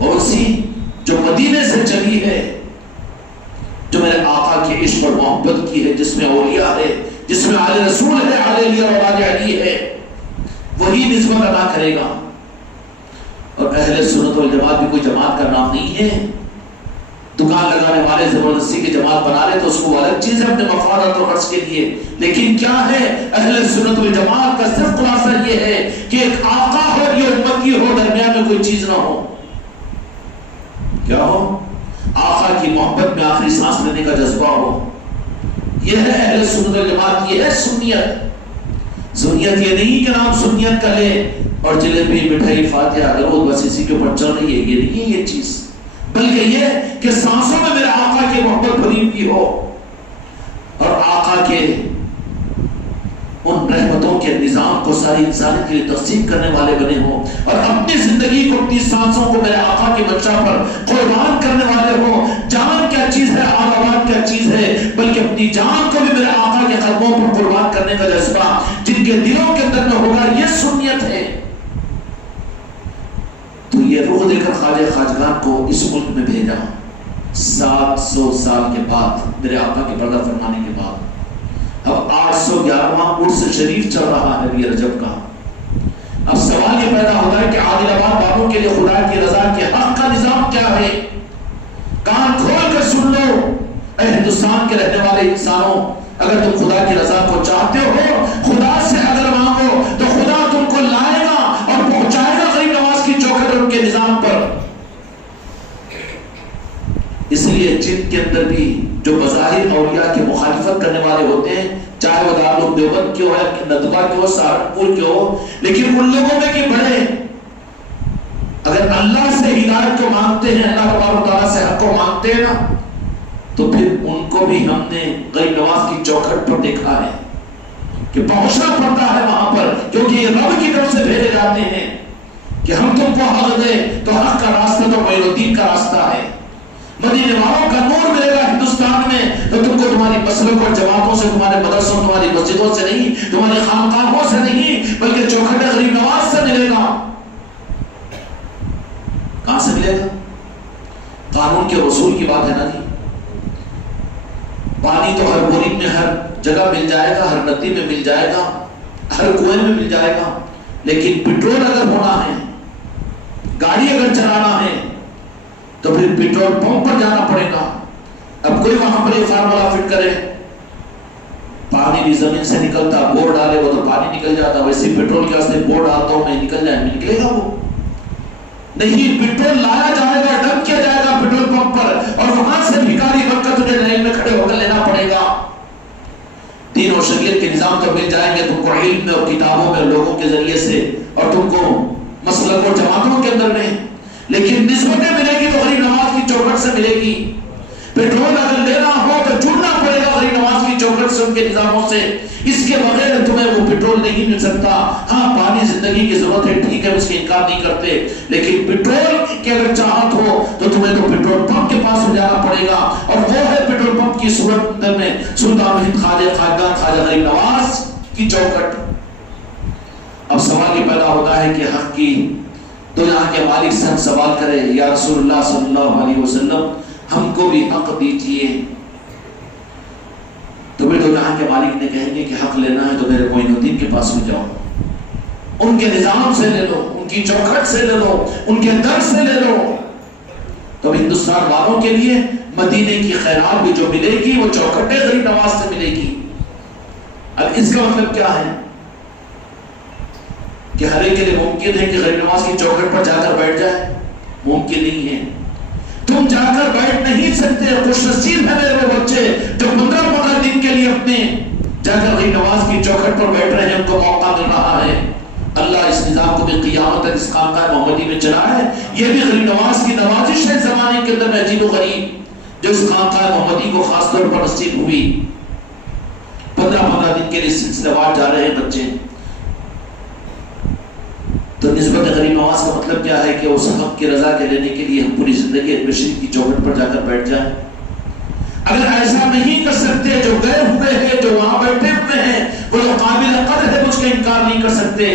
اور اسی جو مدینے سے چلی ہے، جو میرے آقا کے عشق اور محبت کی ہے، جس میں اولیاء ہے، جس میں آل رسول ہے، آل علی اور آل علی ہے، وہی نسبت ادا کرے گا۔ اور اہل سنت والجماعت بھی کوئی جماعت کا نام نہیں ہے۔ دکان لگانے والے زبردستی کی جماعت بنا رہے تو اس کو الگ چیز ہے اپنے مفادات اور غرض کے لیے، لیکن کیا ہے اہل سنت والجماعت کا صرف خلاصہ یہ ہے کہ ایک آقا ہو، یہ امتی ہو، درمیان میں کوئی چیز نہ ہو۔ کیا ہو؟ آقا کی محبت میں آخری سانس لینے کا جذبہ ہو۔ یہ ہے اہل سنت والجماعت، یہ ہے سنیت۔ سنیت یہ نہیں کہ نام سنیت کا لے اور جلیبی مٹھائی فاتحہ درود بس اسی کے اوپر چل رہی ہے، یہ نہیں ہے یہ چیز، بلکہ یہ کہ سانسوں میں میرے آقا کی محبت بھری ہوئی ہو اور آقا کے ان رحمتوں کے نظام کو ساری انسانیت کے لیے تقسیم کرنے والے بنے ہوں اور اپنی زندگی کو، اپنی سانسوں کو میرے آقا کی منشا پر قربان کرنے والے ہوں۔ جان کیا چیز ہے، آباد کیا چیز ہے، بلکہ اپنی جان کو بھی میرے آقا کے قدموں پر قربان کرنے کا جذبہ جن کے دلوں کے اندر میں ہوگا، یہ سنیت ہے۔ تو یہ روح دے کر خواجہ خواجگان کو اس ملک میں بھیجا 700 سال کے بعد، میرے آقا کے پردہ فرمانے کے بعد۔ اب 811واں عرس شریف چل رہا ہے یہ رجب کا۔ اب سوال یہ پیدا ہوتا ہے کہ عادل آباد والوں کے لیے خدا کی رضا کے حق کا نظام کیا ہے؟ کان کھول کر سن لو اے ہندوستان کے رہنے والے انسانوں، اگر تم خدا کی رضا کو چاہتے ہو، خدا سے اگر مانگو تو خدا تم کو لائے گا اور پہنچائے گا غریب نواز کی چوکھٹ اور ان کے نظام پر۔ اس لیے جن کے اندر بھی جو بظاہر اولیاء کی مخالفت کرنے والے ہوتے ہیں، چاہے وہ دارالعلوم دیوبند کے ہو، ندوہ کے ہو، سہارنپور کے ہو، لیکن ان لوگوں میں کہ بڑے اگر اللہ سے ہدایت کو مانگتے ہیں، اللہ تبارک و تعالیٰ سے حق کو مانگتے ہیں نا، تو پھر ان کو بھی ہم نے غریب نواز کی چوکھٹ پر دیکھا ہے کہ پہنچنا پڑتا ہے وہاں پر، کیونکہ یہ رب کی طرف سے بھیجے جاتے ہیں کہ ہم تم کو حق دیں، تو حق کا راستہ تو معین الدین کا راستہ ہے۔ مدینے والوں کا نور ملے گا ہندوستان میں تو تم کو تمہاری مسلک اور جماعتوں سے، تمہارے مدرسوں، تمہاری مسجدوں سے نہیں، تمہاری خانقاہوں سے نہیں، بلکہ چوکھٹ غریب نواز سے ملے گا۔ کہاں سے ملے گا؟ قانون کے رسول کی بات ہے نا جی۔ پانی تو ہر بورنگ میں ہر جگہ مل جائے گا، ہر ندی میں مل جائے گا، ہر کنویں میں مل جائے گا، لیکن پیٹرول اگر ہونا ہے، گاڑی اگر چلانا ہے تو پھر پیٹرول پمپ پر جانا پڑے گا۔ اب کوئی وہاں پر یہ فارمولا فٹ کرے، پانی بھی زمین سے نکلتا، بور ڈالے وہ تو پانی نکل جاتا، ویسے پیٹرول کے واسطے بور ڈالتا ہوں میں، نکل جائے، نکلے گا وہ نہیں۔ پیٹرول لایا جائے گا، ڈمپ کیا جائے گا پیٹرول پمپ پر، اور وہاں سے بھکاری بن کر تجھے لائن میں کھڑے ہو کر لینا پڑے گا۔ دین اور شریعت کے نظام تو مل جائیں گے تم کو علم میں اور کتابوں میں، لوگوں کے ذریعے سے، اور تم کو مسلک اور جماعتوں کے اندر میں، لیکن نسبتیں ملے گی تو غریب نواز کی چوکھٹ سے ملے گی۔ پیٹرول اگر لینا ہو تو جڑنا پڑے گا غریب نواز کی چوکھٹ سے، ان کے نظاموں سے، اس کے بغیر تمہیں وہ پیٹرول نہیں مل سکتا۔ ہاں پانی زندگی کی ضرورت ہے، ٹھیک ہے، اس کے انکار نہیں کرتے، لیکن پیٹرول کی اگر چاہت ہو تو تمہیں تو پیٹرول پمپ کے پاس جانا پڑے گا، اور وہ ہے پیٹرول پمپ کی صورت میں سلطان ہند خواجہ خواجگان خواجہ غریب نواز کی چوکھٹ۔ اب سوال یہ پیدا ہوتا ہے کہ حق کی تو یہاں کے مالک سے ہم سوال کریں، یا رسول اللہ صلی اللہ علیہ وسلم ہم کو بھی حق دیجئے، تو پھر تو یہاں کے مالک نے کہیں گے کہ حق لینا ہے تو میرے معین الدین کے پاس میں جاؤ، ان کے نظام سے لے لو، ان کی چوکھٹ سے لے لو، ان کے در سے لے لو۔ تو ہندوستان والوں کے لیے مدینے کی خیرات بھی جو ملے گی وہ چوکھٹ غریب نواز سے ملے گی۔ اب اس کا مطلب کیا ہے کہ ہر ایک کے لیے ممکن ہے کہ غریب نواز کی چوکھٹ پر جا کر بیٹھ جائے؟ ممکن نہیں ہے، تم جا کر بیٹھ نہیں سکتے۔ خوش نصیب ہے میرے وہ بچے جو 15 دن کے لیے اپنے جا کر غریب نواز کی چوکھٹ پر بیٹھ رہے ہیں، ان کو موقع مل رہا ہے۔ اللہ اس نظام کو بھی قیامت تک اس خانقاہ محمدی میں چلائے۔ یہ بھی غریب نواز کی نوازش ہے زمانے کے اندر میں عجیب و غریب، جو اس خانقاہ محمدی کو خاص طور پر نصیب ہوئی۔ 15 دن کے لیے سلسلہ وار جا رہے ہیں بچے۔ تو نسبت غریب نواز کا مطلب کیا ہے کہ اس حق کی رضا کے لینے کے لیے ہم پوری زندگی مشرق کی چوکھٹ پر جا کر بیٹھ جائیں۔ اگر ایسا نہیں کر سکتے، جو گئے ہوئے ہیں، جو وہاں بیٹھے ہوئے ہیں، وہ قابل قدر ہے، مجھ کا انکار نہیں کر سکتے،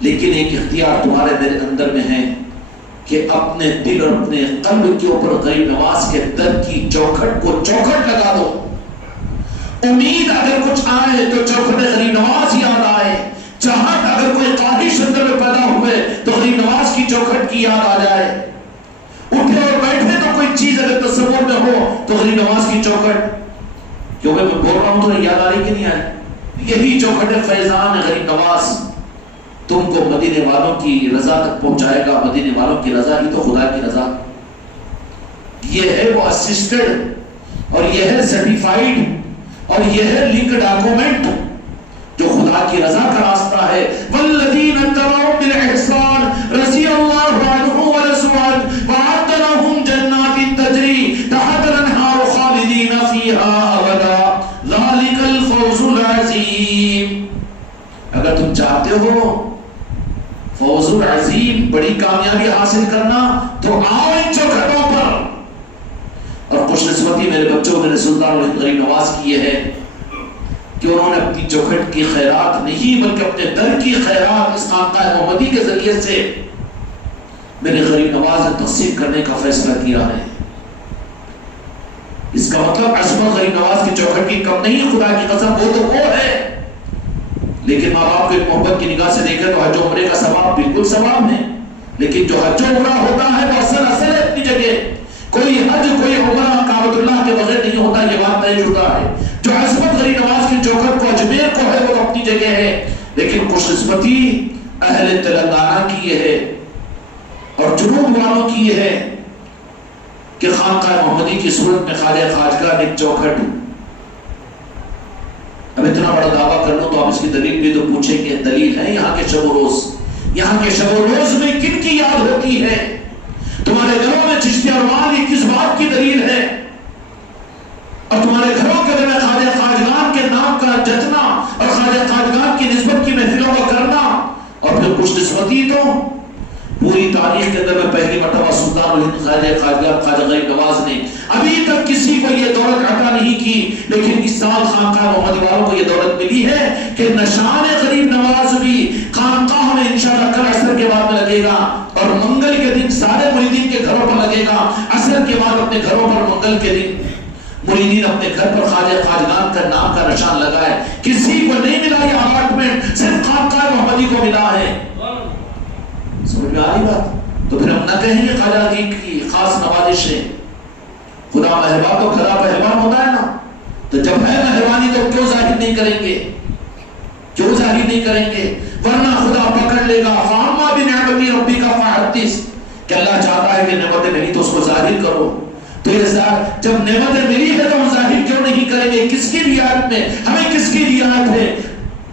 لیکن ایک اختیار تمہارے میرے اندر میں ہے کہ اپنے دل اور اپنے قلب کے اوپر غریب نواز کے در کی چوکھٹ کو چوکھٹ لگا دو. امید اگر کچھ آئے تو چوکھٹ غریب نواز یاد آئے. چاہت اگر کوئی خواہش اندر میں پیدا ہوئے تو غریب نواز کی چوکھٹ کی یاد آ جائے. اٹھے اور بیٹھے تو کوئی چیز اگر تصور میں ہو تو غریب نواز کی چوکھٹ. کیونکہ میں بول رہا ہوں تو یاد آ رہی کہ نہیں آ رہی؟ یہی چوکھٹ فیضان غریب نواز تم کو مدینے والوں کی رضا تک پہنچائے گا. مدینے والوں کی رضا ہی تو خدا کی رضا. یہ ہے وہ اسسٹڈ اور یہ ہے سرٹیفائیڈ اور یہ ہے لنک ڈاکومنٹ جو خدا کی رضا کا راستہ ہے. والذین اتبعوا بالاحسان رضی اللہ عنہم ورضوان وأعد لهم جنات تجری تحت الانہار خالدین فیہا ابدا ذلک الفوز العظیم. اگر تم چاہتے ہو فوز العظیم بڑی کامیابی حاصل کرنا تو آؤ ان چوکھٹوں پر. اور خوش نصیبی میرے بچوں میرے سلطان غریب نواز کی یہ ہے کہ انہوں نے اپنی چوکھٹ کی خیرات نہیں بلکہ اپنے در کی خیرات اس خانقاہ محمدی کے ذریعے سے میرے غریب نواز نے تقسیم کرنے کا فیصلہ کیا ہے. اس کا مطلب عصمت غریب نواز کی چوکھٹ کی کم نہیں. خدا کی قسم وہ تو وہ ہے. لیکن ماں باپ کو محبت کی نگاہ سے دیکھیں تو حج و عمرے کا ثواب بالکل ثواب ہے. لیکن جو حج و عمرہ ہوتا ہے وہ اصل ہے اپنی جگہ. کوئی حج کوئی عمرہ کعبۃ اللہ کے بغیر نہیں ہوتا. یہ بات نہیں جھوٹا ہے. جو عصمت غریب نواز کی چوکھٹ کو اجمیر کو ہے وہ اپنی جگہ ہے. لیکن خوش قسمتی اہل تلنگانہ کی یہ ہے اور جنوب والوں کی یہ ہے کہ خانقاہ محمدی کی صورت میں خواجہ خواجگاہ ایک چوکھٹ. اب اتنا بڑا دعویٰ کر لوں تو آپ اس کی دلیل بھی تو پوچھیں کہ دلیل ہے یہاں کے شب و روز. یہاں کے شب و روز میں کن کی یاد ہوتی ہے؟ تمہارے گھروں میں چشتی ارمان یہ کس بات کی دلیل ہے؟ اور تمہارے گھروں کے اندر خواجہ خواجگان کے نام کا جتنا اور خواجہ خواجگان کی نسبت کی محفلوں کا کرنا اور پھر خوش نسبتی تو پوری تاریخ کے اندر میں پہلی مرتبہ سلطان الہند خواجہ خواجگان خواجہ غریب نواز نے ابھی تک کسی کو یہ دولت عطا نہیں کی. لیکن اس سال خانقاہ محمدی والوں کو یہ دولت ملی ہے کہ نشان غریب نواز بھی خانقاہ میں انشاءاللہ کل عصر کے بعد میں لگے گا اور منگل کے دن سارے مریدین کے گھروں پر لگے گا. عصر کے بعد اپنے گھروں پر منگل کے دن مریدین اپنے گھر پر خواجہ خواجگان کا نام کا نشان لگائے. کسی کو نہیں ملا یہ اپارٹمنٹ صرف خانقاہ محمدی کو ملا ہے. سمجھ میں آ رہی بات؟ تو پھر ہم نہ کہیں یہ خواجہ جی کی خاص نوازش ہے. خدا مہربان تو خدا پہلوان ہوتا ہے نا. تو جب ہے مہربانی تو کیوں ظاہر نہیں کریں گے؟ کیوں ظاہر نہیں کریں گے؟ ورنہ خدا پکڑ لے گا. فاما بنعمتی ربی کا فحدث کہ اللہ چاہتا ہے کہ نعمتیں ملی تو اس کو ظاہر کرو. تو یہ جب نعمتیں ملی ہے تو ہم ظاہر کیوں نہیں کریں گے؟ کس کی رعایت میں؟ ہمیں کس کی رعایت ہے؟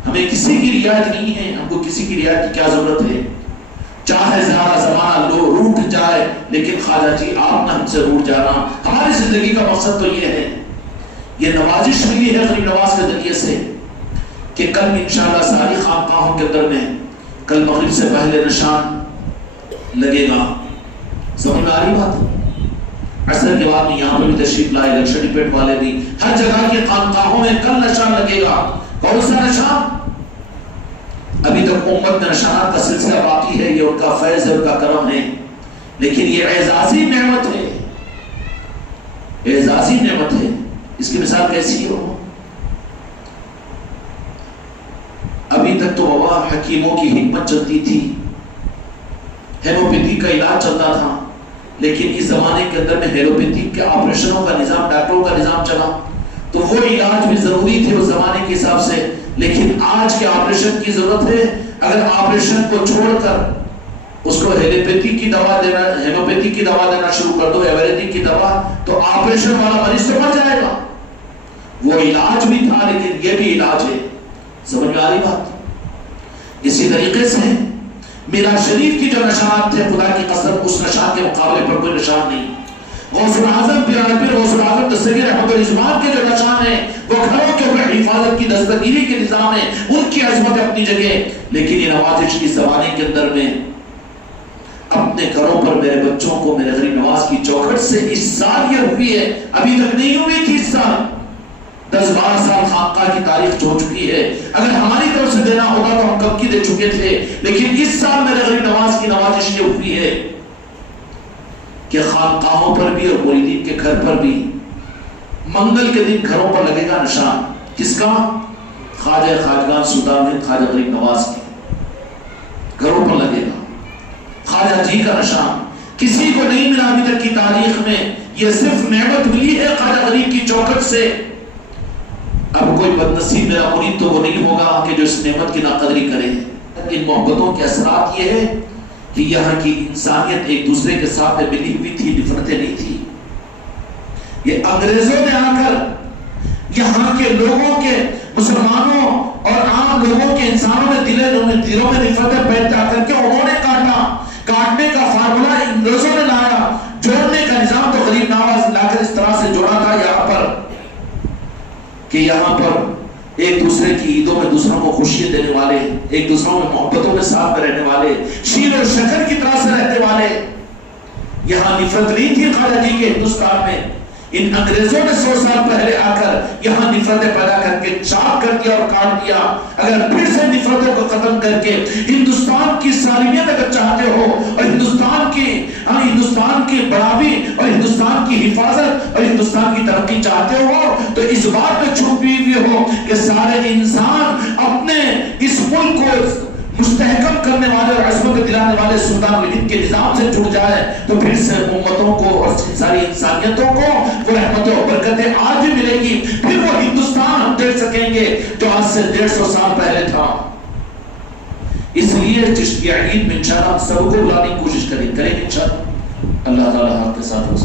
ہمیں کسی کی رعایت نہیں ہے. ہم کو کسی کی رعایت کی کیا ضرورت ہے؟ چاہے سارا زمانہ لو روٹ جائے لیکن خواجہ جی آپ نہ ہم سے روٹ جانا. ہماری زندگی کا مقصد تو یہ ہے. یہ نوازش ملی ہے غریب نواز کے ذریعے سے کہ کل انشاءاللہ ساری خانقاہوں کے اندر میں کل مغرب سے پہلے نشان لگے گا. سمجھ میں آ رہی بات؟ عصر کے بعد میں یہاں پہ بھی تشریف لائے لکشمی پیٹ والے بھی ہر جگہ کی خانقاہوں میں کل نشان لگے گا. کون سا نشان؟ ابھی تک امت میں نشانات کا سلسلہ باقی ہے. یہ ان کا فیض ہے ان کا کرم ہے. لیکن یہ اعزازی نعمت ہے. اعزازی نعمت ہے. اس کی مثال کیسی ہو؟ ابھی تک تو بابا حکیموں کی حکمت چلتی تھی. ہیموپیتھی کا علاج چلتا تھا. لیکن اس زمانے کے اندر میں ہیموپیتھی کے آپریشنوں کا نظام ڈاکٹروں کا نظام چلا تو وہ علاج بھی ضروری تھے اس زمانے کے حساب سے. لیکن آج کے آپریشن کی ضرورت ہے. اگر آپریشن کو چھوڑ کر اس کو ہیموپیتھی کی دوا دینا شروع کر دو ایوریتھی کی دوا تو آپریشن والا مریض تو مر جائے گا. وہ علاج بھی تھا لیکن یہ بھی علاج ہے. سمجھ میں آ رہی بات؟ اسی طریقے سے میرا شریف کی جو نشانات تھے خدا کی قسم اس نشان کے مقابلے پر کوئی نشان نہیں. غوث العظم پیر غوث العظم دستگیر احمد الرضوان کے جو نشان ہیں وہ گھروں کے اوپر حفاظت کی دستگیری کے نظام ہے. ان کی عظمت اپنی جگہ. لیکن یہ نوازش کی زمانے کے اندر میں اپنے گھروں پر میرے بچوں کو میرے غریب نواز کی چوکھٹ سے اس سال یہ ہوئی ہے. ابھی تک نہیں ہوئی تھی. اس سال 10-12 سال خانقاہ کی تاریخ ہو چکی ہے. اگر ہماری طرف سے دینا ہوگا تو ہم کب کی دے چکے تھے. لیکن اس سال میرے غریب نواز کی نوازش یہ ہوئی ہے کہ خانقاہوں پر بھی اور مریدین کے گھر پر بھی منگل کے دن گھروں پر لگے گا نشان. کس کا؟ خواجہ خواجگان سلطان ہند خواجہ غریب نواز کے گھروں پر لگے گا خواجہ جی کا نشان. کسی کو نہیں ملا ابھی تک کی تاریخ میں. یہ صرف نعمت ملی ہے خواجہ غریب کی چوکھٹ سے. اب کوئی بدنصیب میرا مرید تو وہ نہیں ہوگا کہ جو اس نعمت کی ناقدری کرے. ان محبتوں کے اثرات یہ ہے کہ یہاں کی انسانیت ایک دوسرے کے ساتھ ملی ہوئی تھی, نفرتیں نہیں تھی. یہ انگریزوں نے آ کر یہاں کے لوگوں کے, مسلمانوں اور عام لوگوں کے, انسانوں نے دلوں میں نفرتیں پیدا کر کے انہوں نے کاٹنے کا فارمولا انگریزوں نے لایا. جوڑنے کا نظام تو غریب نواز لا کر اس طرح سے جوڑا تھا یہاں پر کہ یہاں پر ایک دوسرے کی عیدوں میں دوسروں کو خوشی دینے والے, ایک دوسروں میں محبتوں میں ساتھ میں رہنے والے, شیر و شکر کی طرح سے رہنے والے. یہاں نفرت نہیں تھی خواجہ جی کے ہندوستان میں. ان انگریزوں نے 100 سال پہلے آ کر یہاں نفرتیں پیدا کر کے چاک کر دیا اور کاٹ دیا. اگر پھر سے نفرتوں کو ختم کر کے ہندوستان کی سالمیت اگر چاہتے ہو اور ہندوستان کی بڑھاوی اور ہندوستان کی حفاظت اور ہندوستان کی ترقی چاہتے ہو تو اس بات میں چھپی ہوئی ہو کہ سارے انسان اپنے اس ملک کو مستحکم کرنے والے اور عظمت دلانے والے سلطان ہند کے نظام سے جڑ جائے تو پھر سے امتوں کو اور ساری انسانیتوں کو وہ رحمتوں اور برکتیں آج بھی ملے گی. پھر وہ ہندوستان ہم دیکھ سکیں گے جو آج سے 150 سال پہلے تھا. اس لیے چشتیہ عید میں انشاءاللہ ہم سب کو بلانے کی کوشش کریں گے انشاءاللہ. اللہ تعالیٰ آپ کے ساتھ ہو.